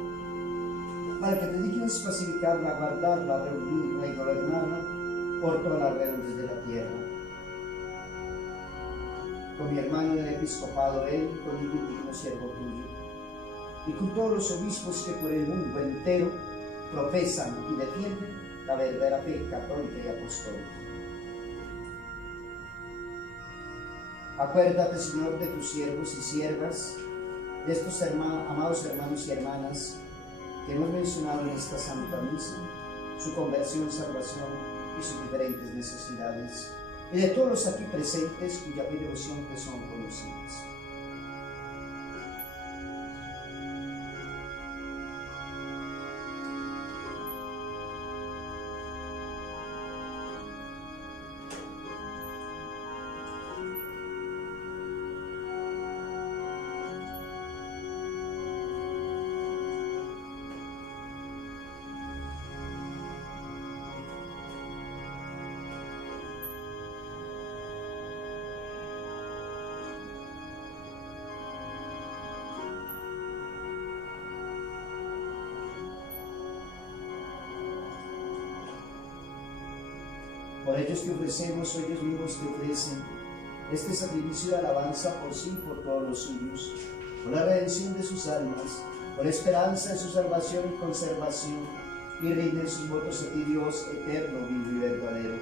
para que te dignes pacificarla, guardarla, reunirla y gobernarla por todas las redondas de la tierra. Con mi hermano del episcopado, él, con mi digno siervo tuyo, y con todos los obispos que por el mundo entero profesan y defienden la verdadera fe católica y apostólica. Acuérdate, Señor, de tus siervos y siervas, de estos amados hermanos y hermanas que hemos mencionado en esta Santa Misa, su conversión, salvación y sus diferentes necesidades, y de todos los aquí presentes cuya fe y devoción te son conocidas. Por ellos te ofrecemos, o ellos mismos te ofrecen, este sacrificio de alabanza por sí y por todos los suyos, por la redención de sus almas, por esperanza en su salvación y conservación, y rinden sus votos a ti, Dios eterno, vivo y verdadero.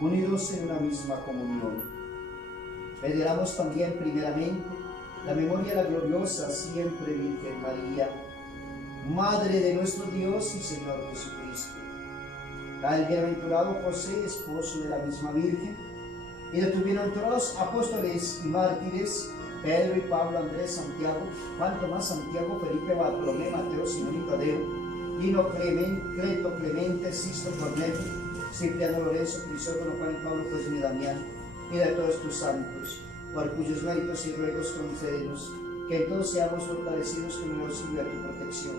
Unidos en una misma comunión, veneramos también primeramente la memoria de la gloriosa siempre Virgen María, Madre de nuestro Dios y Señor Jesucristo, la del bienaventurado José, esposo de la misma Virgen, y de tus bienaventurados apóstoles y mártires, Pedro y Pablo, Andrés, Santiago, Juan, Tomás, Santiago, Felipe, Bartolomé, Mateo, Simón y Tadeo, Lino, Cleto, Clemente, Sisto, Cornelio, Cipriano, Lorenzo, Crisógono, Juan y Pablo, Cosme y Damián, y de todos tus santos, por cuyos méritos y ruegos concédenos, que todos seamos fortalecidos con el auxilio de tu protección.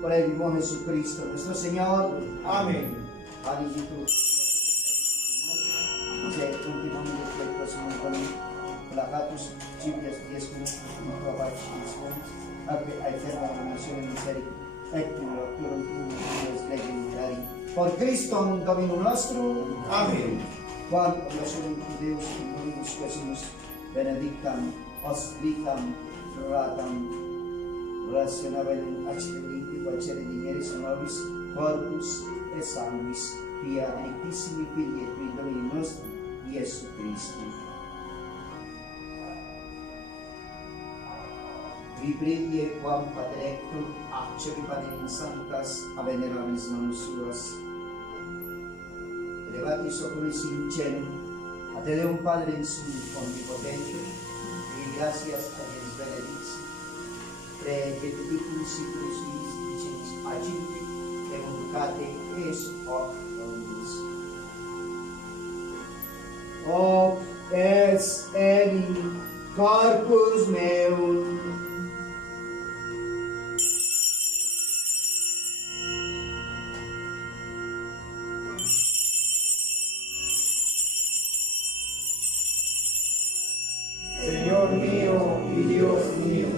Por el mismo Jesucristo, nuestro Señor. Amén. Amiguitos, continuamos después del próximo encuentro. Plagatus, Chipias, Diezmos, Novabaches, Ape, Aeterna, la Nación en Misericordia, Ectimo, Arturo, Dios, Ley, Milari. Por Cristo, Dominum nostrum. Amén. Quam orationem Deus in nobis Quesumus benedictam, ostritam, ratam, rationavelum accidenti, facere digneris nobis, corpus et sanguis, via Rectissimi Filii et Tui Domini nostri, Iesu Christi. Vibridie quam paterectum, accepi panem sanctas, a venerabis manus suas. Elevati socorris in cielo, a te Deum Padre in sum omnipotentium, y gracias a Dios benedictis, precepticulus siculus viceris agite, educate es hoc omnis. Hoc es eni corpus meum. Señor mío y Dios mío,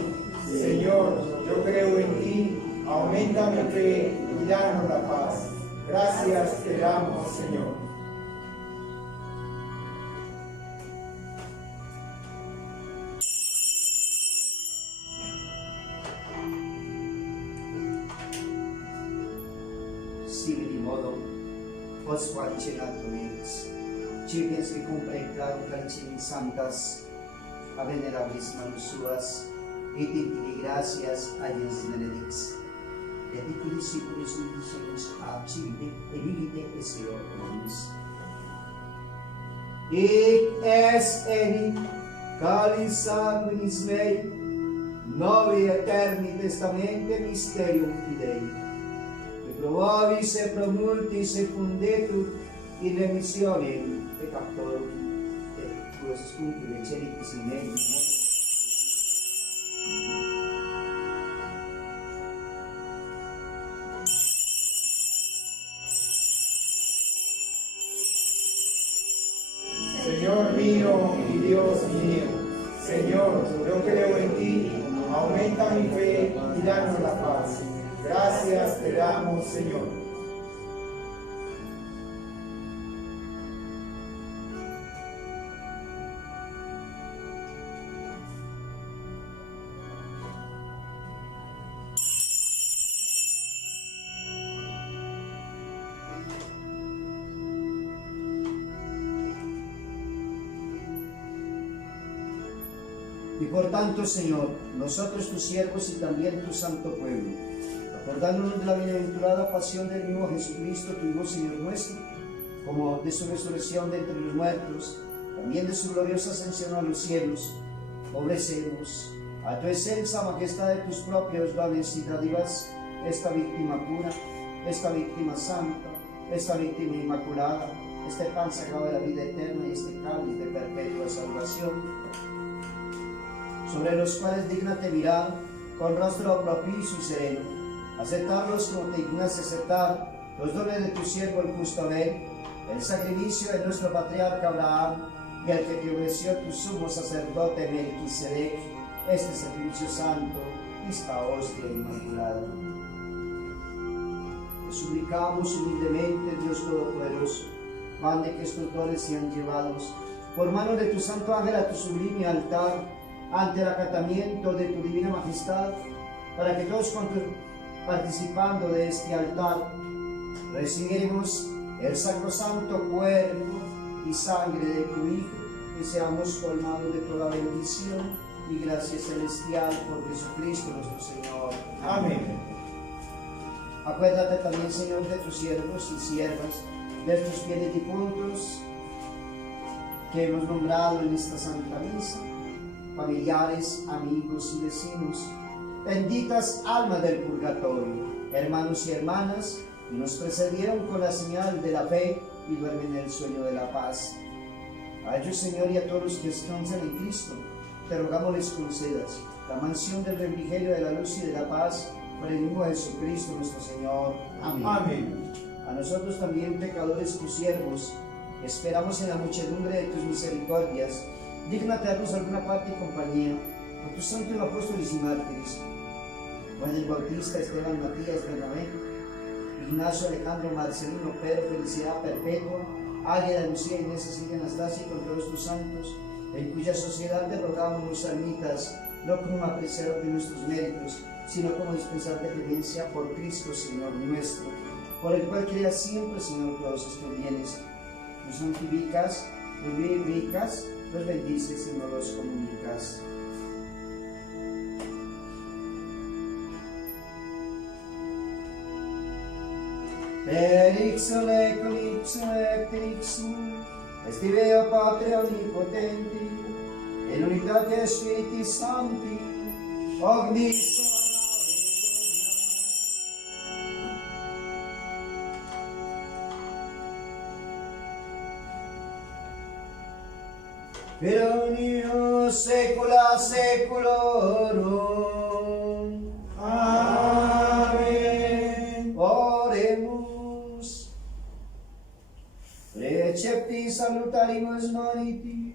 Señor, yo creo en ti, aumenta mi fe y danos la paz. Gracias te damos, Señor. Simili modo, vos qualicinatum eris, cipiens que cumple claro calicini sanctas, a venerablis manus suas, et intili gracias a Dios benedictis. Dediculis siculis viceris accivite, et vivite esse omnis. Et es eni Calis sanguinis mei, novi eterni testamente mysterium fidei, que promovis et promultis et fundetur in remissionem peccatorum et tuos scuti receritis in mei. Señor mío y Dios mío, Señor, yo creo en ti, aumenta mi fe y danos la paz. Gracias te damos, Señor. Y por tanto, Señor, nosotros tus siervos y también tu santo pueblo, acordándonos de la bienaventurada pasión del mismo Jesucristo, tu Hijo Señor nuestro, como de su resurrección de entre los muertos, también de su gloriosa ascensión a los cielos, ofrecemos a tu excelsa majestad de tus propios dones y dádivas esta víctima pura, esta víctima santa, esta víctima inmaculada, este pan sagrado de la vida eterna y este cáliz de perpetua salvación, sobre los cuales dígnate mirar con rostro propicio y sereno, aceptarlos como te dignas aceptar los dones de tu siervo el justo Abel, el sacrificio de nuestro patriarca Abraham y al que te ofreció tu sumo sacerdote Melquisedec, este sacrificio santo y esta hostia inmaculada. Te suplicamos humildemente, Dios Todopoderoso, mande que estos dones sean llevados por mano de tu santo ángel a tu sublime altar, ante el acatamiento de tu divina majestad, para que todos cuantos participando de este altar recibiremos el sacrosanto cuerpo y sangre de tu Hijo, y seamos colmados de toda bendición y gracia celestial por Jesucristo nuestro Señor. Amén. Acuérdate también, Señor, de tus siervos y siervas, de tus fieles difuntos que hemos nombrado en esta Santa Misa, familiares, amigos y vecinos, benditas almas del purgatorio, hermanos y hermanas que nos precedieron con la señal de la fe y duermen en el sueño de la paz. A ellos, Señor, y a todos los que descansan en Cristo, te rogamos les concedas la mansión del refrigerio de la luz y de la paz por el mismo Jesucristo nuestro Señor. Amén. Amén. A nosotros también, pecadores, tus siervos, esperamos en la muchedumbre de tus misericordias, dígnate darnos alguna parte y compañía por tus santos apóstoles y mártires, Juan el Bautista, Esteban, Matías, Bernabé, Ignacio, Alejandro, Marcelino, Pedro, Felicidad Perpetua, Águeda, Lucía, Inés, Cecilia, Anastasia y con todos tus santos, en cuya sociedad te rogamos los ermitas, no como apreciador de nuestros méritos, sino como dispensable de clemencia por Cristo, Señor nuestro, por el cual creas siempre, Señor, todos estos bienes. Los santificas, los vivificas, los bendices y no los comunicas. Per ixum ecum ipsum et ixum, est Deo Patria Omnipotenti, in unitate Spiritus Sancti, omnis per unio saecula saeculorum. Amén. Oremus. Recepti salutarimus moniti,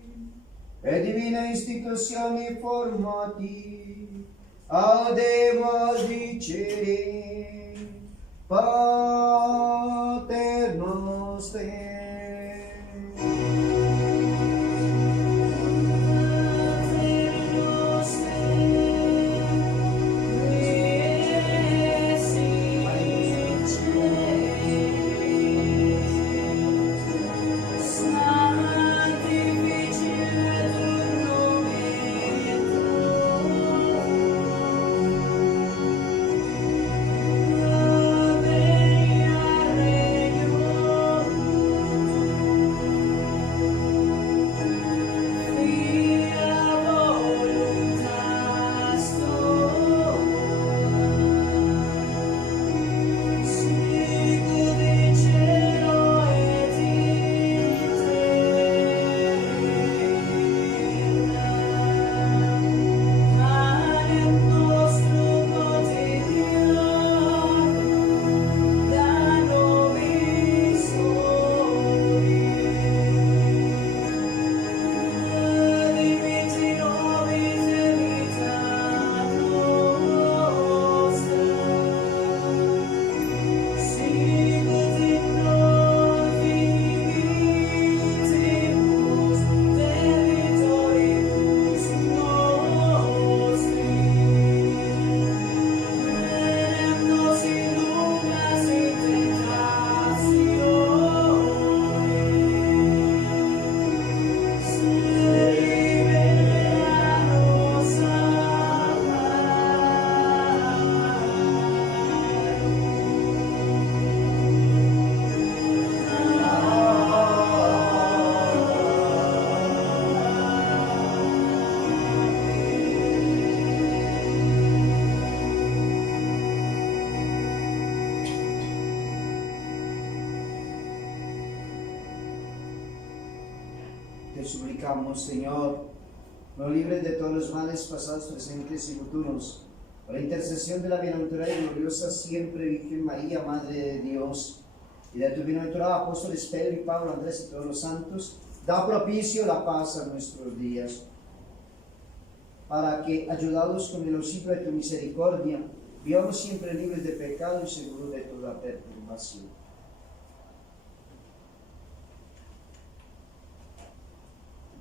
et divina institutione formati, audemus dicere, Pater noster. Te suplicamos, Señor, nos libres de todos los males pasados, presentes y futuros, por la intercesión de la bienaventurada y gloriosa siempre Virgen María, Madre de Dios, y de tu bienaventurados apóstoles Pedro y Pablo, Andrés y todos los santos, da propicio la paz a nuestros días, para que, ayudados con el auxilio de tu misericordia, vivamos siempre libres de pecado y seguros de toda perturbación.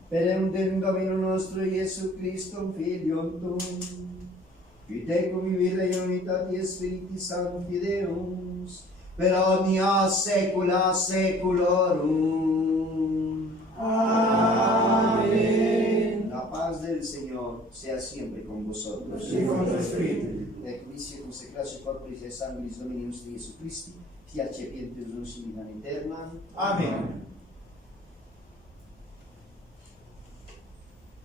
Per un Domino nostro Gesù Cristo, Figlio tu, qui te convivere in unità di Spiriti Sancti Deus, per omnia saecula saeculorum. Amén. La paz del Señor sea siempre con vosotros. Y con tu espíritu. Et quiesce consecratio corporis et sanguis Domini nostri Iesu Christi, fiat cepientis nos in vita aeterna. Amén.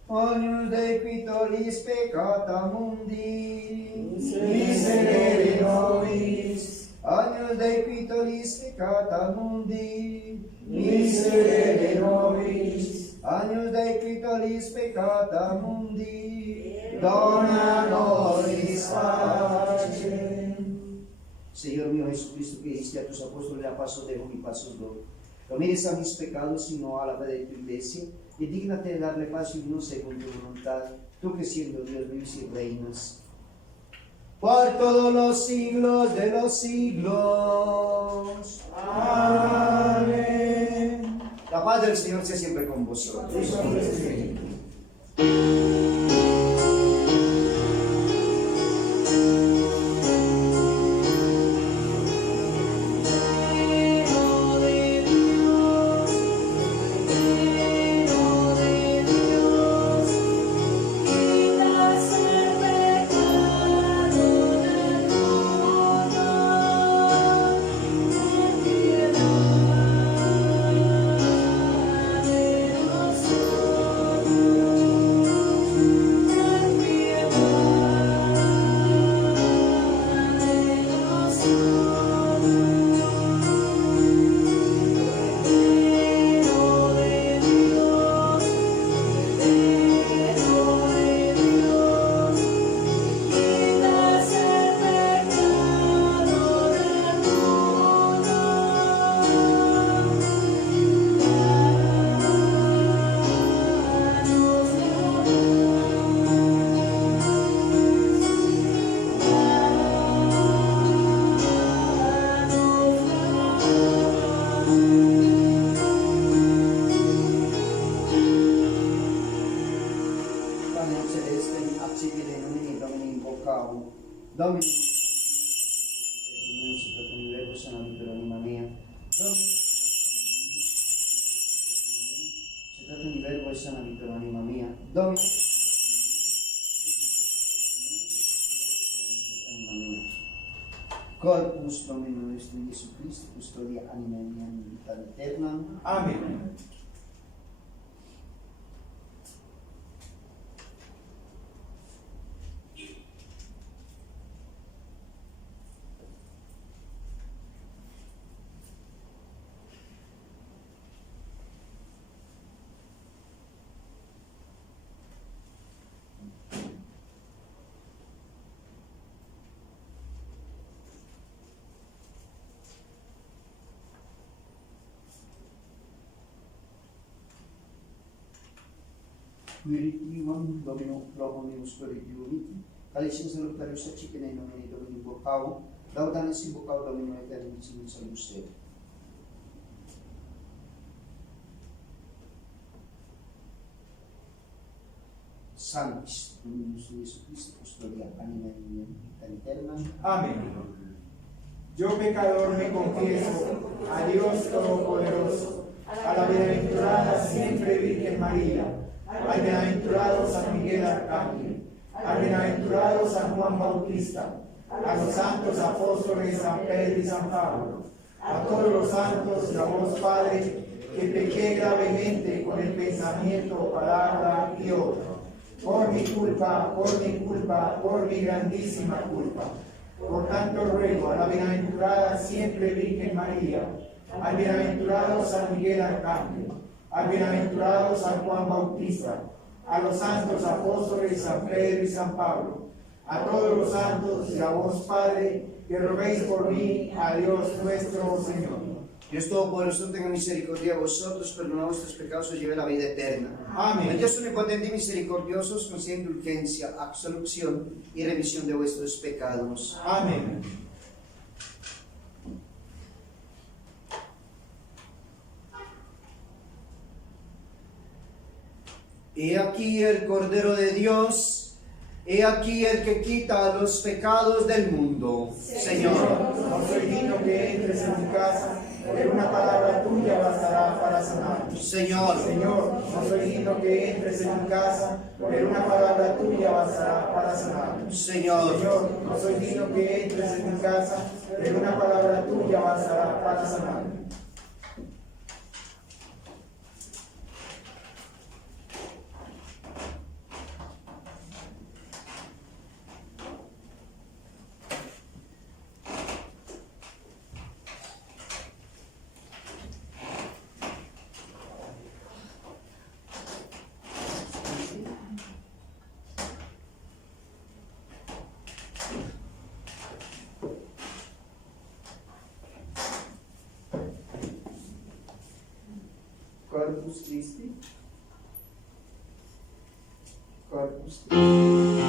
Agnus Dei qui tollis peccata mundi, Miserere nobis. Agnus Dei qui tollis peccata mundi, Miserere nobis. Agnus Dei qui tollis peccata mundi, Dona nobis pacem. Señor mío Jesucristo, que dijiste a tus apóstoles: a paso dejo, mi paso os doy. No mires a mis pecados, sino a la fe de tu iglesia, y dígnate de darle paz y unión según tu voluntad, tú que siendo Dios vives y reinas por todos los siglos de los siglos. Amén. La paz del Señor sea siempre con vosotros. Y con tu espíritu. Domini Sanamitur anima mea. Setatum verbo et sanamitur anima mea. Domini Corpus Domini nostri Iesu Christi, custodia anima mea in vita eterna. Amén. Quiritivum Domino Prohominus Quiritivum Calicis salutarius acipine nomine Domini invocavo, laudanes invocavo Domino eternis in salus Deo. Sanctis Dominus Iesu Christi, custodia anima mea in vita eterna. Amén. Yo pecador me confieso a Dios Todopoderoso, a la bienaventurada siempre Virgen María, al bienaventurado San Miguel Arcángel, al bienaventurado San Juan Bautista, a los santos apóstoles San Pedro y San Pablo, a todos los santos y a vos, Padre, que pequé gravemente con el pensamiento, palabra y obra, por mi culpa, por mi grandísima culpa. Por tanto ruego a la bienaventurada siempre Virgen María, al bienaventurado San Miguel Arcángel, al bienaventurado San Juan Bautista, a los santos apóstoles San Pedro y San Pablo, a todos los santos y a vos, Padre, que roguéis por mí a Dios nuestro Señor. Dios Todopoderoso tenga misericordia de vosotros, perdona vuestros pecados, os lleve a la vida eterna. Amén. El Dios omnipotente y misericordioso os conceda indulgencia, absolución y remisión de vuestros pecados. Amén. He aquí el Cordero de Dios, he aquí el que quita los pecados del mundo. Señor, no soy digno que entres en mi casa, pero una palabra tuya bastará para sanarme. Señor, No soy digno que entres en mi casa, pero una palabra tuya bastará para sanarme. Señor, No soy digno que entres en mi casa, pero una palabra tuya bastará para sanarme. Corpus Christi. Corpus Christi.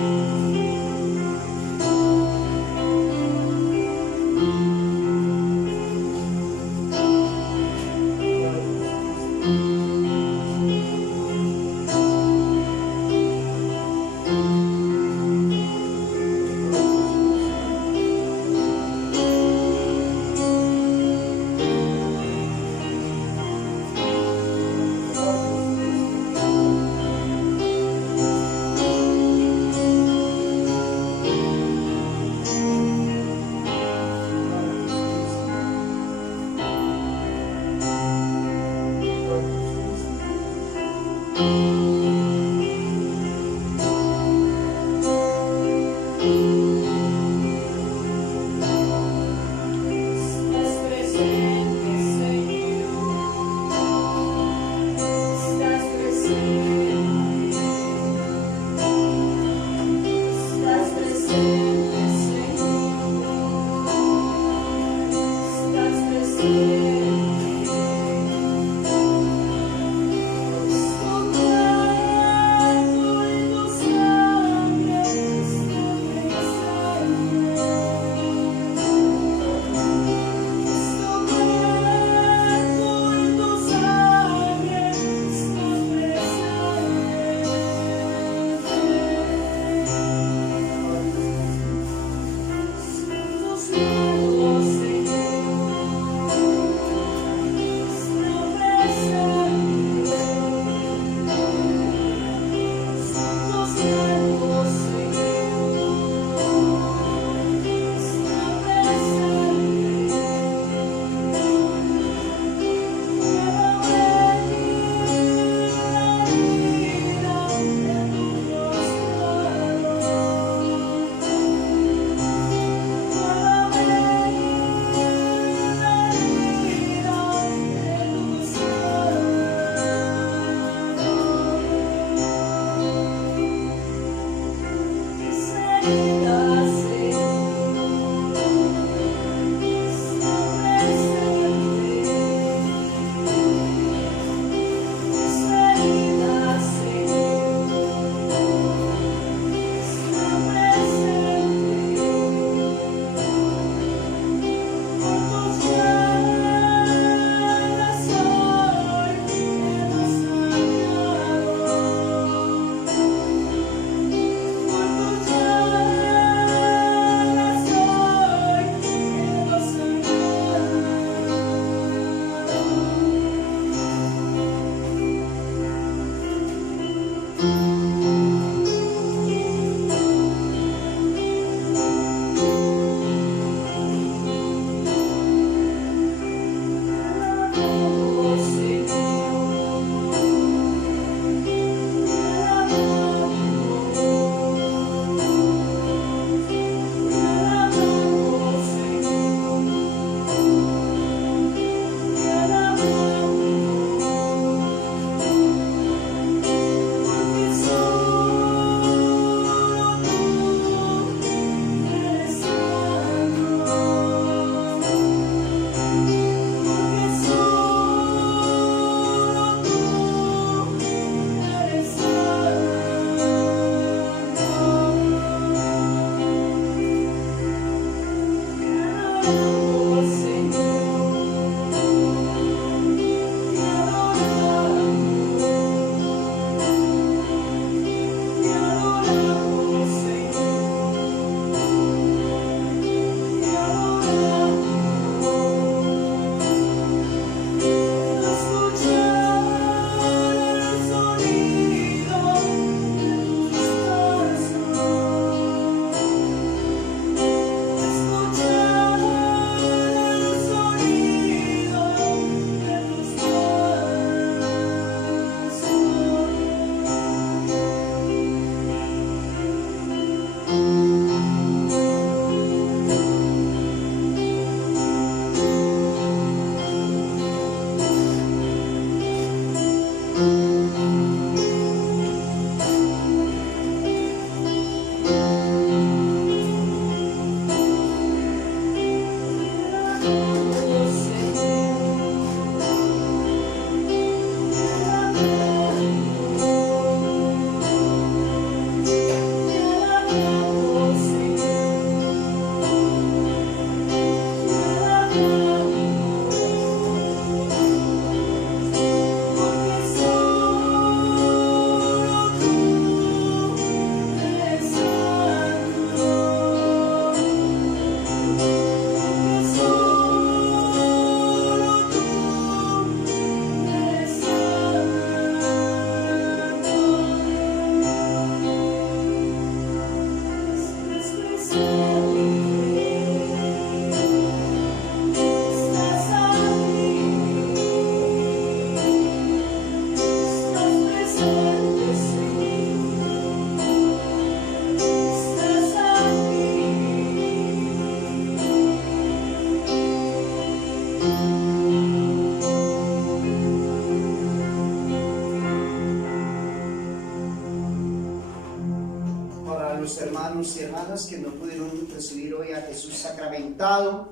Los hermanos y hermanas que no pudieron recibir hoy a Jesús sacramentado,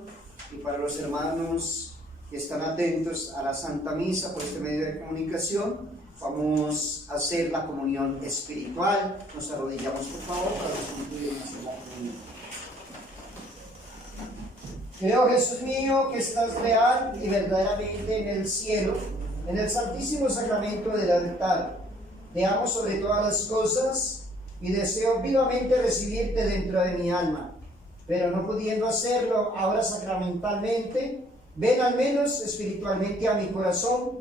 y para los hermanos que están atentos a la Santa Misa por este medio de comunicación, vamos a hacer la comunión espiritual. Nos arrodillamos, por favor, para los que no pudieron hacer la comunión. Creo, Jesús mío, que estás real y verdaderamente en el cielo, en el santísimo sacramento del altar. Te amo sobre todas las cosas y deseo vivamente recibirte dentro de mi alma, pero no pudiendo hacerlo ahora sacramentalmente, ven al menos espiritualmente a mi corazón,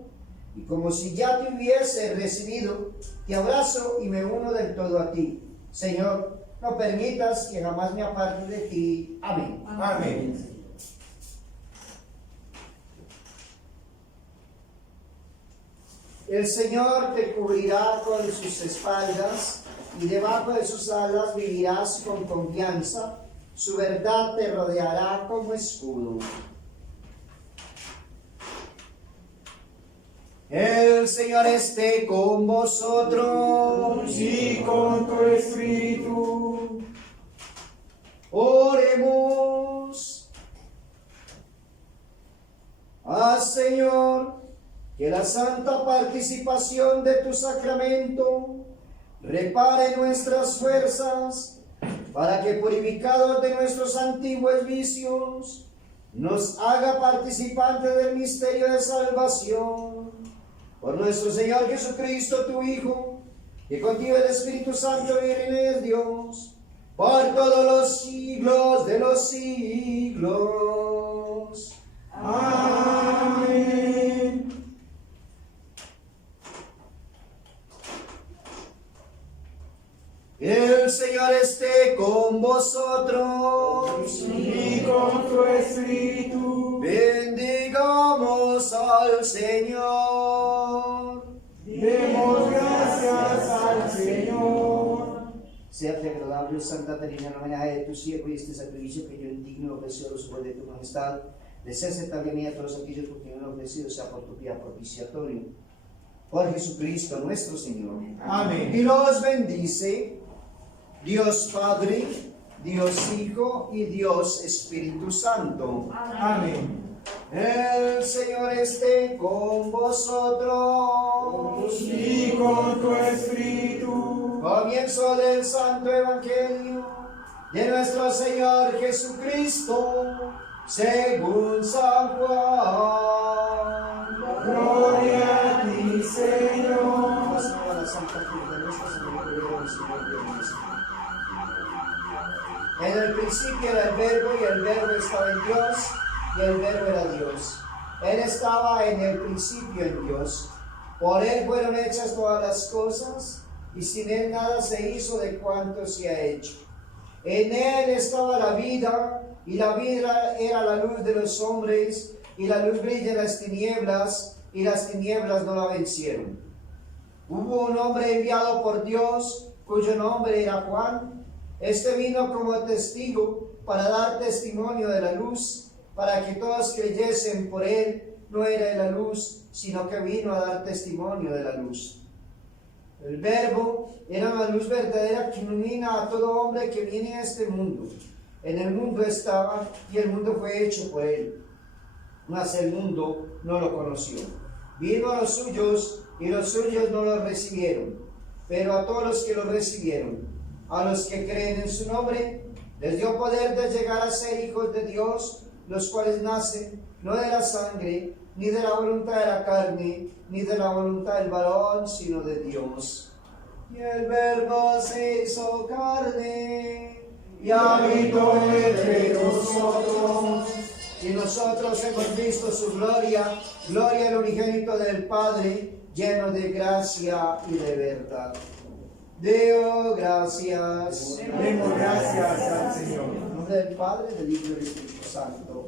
y como si ya te hubiese recibido, te abrazo y me uno del todo a ti. Señor, no permitas que jamás me aparte de ti. Amén. Amén. El Señor te cubrirá con sus espaldas, y debajo de sus alas vivirás con confianza. Su verdad te rodeará como escudo. El Señor esté con vosotros. Y con tu espíritu. Oremos. Señor, que la santa participación de tu sacramento repare nuestras fuerzas, para que, purificados de nuestros antiguos vicios, nos haga participantes del misterio de salvación. Por nuestro Señor Jesucristo, tu Hijo, que contigo el Espíritu Santo y reina es Dios, por todos los siglos de los siglos. Amén. El Señor esté con vosotros. Y con tu espíritu. Bendigamos al Señor. Demos gracias al Señor. Sea agradable, Santa Teresa, en homenaje de tu siervo y este sacrificio que yo indigno ofreció a los ojos de tu majestad. Desece también a todos aquellos por quienes han ofrecido, sea por tu piedad propiciatorio. Por Jesucristo nuestro Señor. Amén. Y los bendice Dios Padre, Dios Hijo y Dios Espíritu Santo. Amén. El Señor esté con vosotros. Y con tu espíritu. Comienzo del Santo Evangelio de nuestro Señor Jesucristo, según San Juan. Gloria a ti, Señor. Señor, la Santa Cruz de nuestra Señora, Señor Dios. En el principio era el Verbo, y el Verbo estaba en Dios, y el Verbo era Dios. Él estaba en el principio en Dios. Por Él fueron hechas todas las cosas, y sin Él nada se hizo de cuanto se ha hecho. En Él estaba la vida, y la vida era la luz de los hombres, y la luz brilla en las tinieblas, y las tinieblas no la vencieron. Hubo un hombre enviado por Dios, cuyo nombre era Juan. Este vino como testigo para dar testimonio de la luz, para que todos creyesen por él. No era de la luz, sino que vino a dar testimonio de la luz. El Verbo era la luz verdadera que ilumina a todo hombre que viene a este mundo. En el mundo estaba, y el mundo fue hecho por él. mas el mundo no lo conoció. Vino a los suyos, y los suyos no lo recibieron. Pero a todos los que lo recibieron, a los que creen en su nombre, les dio poder de llegar a ser hijos de Dios, los cuales nacen no de la sangre, ni de la voluntad de la carne, ni de la voluntad del varón, sino de Dios. Y el Verbo se hizo carne, y habitó entre nosotros, y nosotros hemos visto su gloria, gloria al unigénito del Padre, lleno de gracia y de verdad. Deo gracias. Demos gracias al Señor. En nombre del Padre, del Hijo y del Espíritu Santo.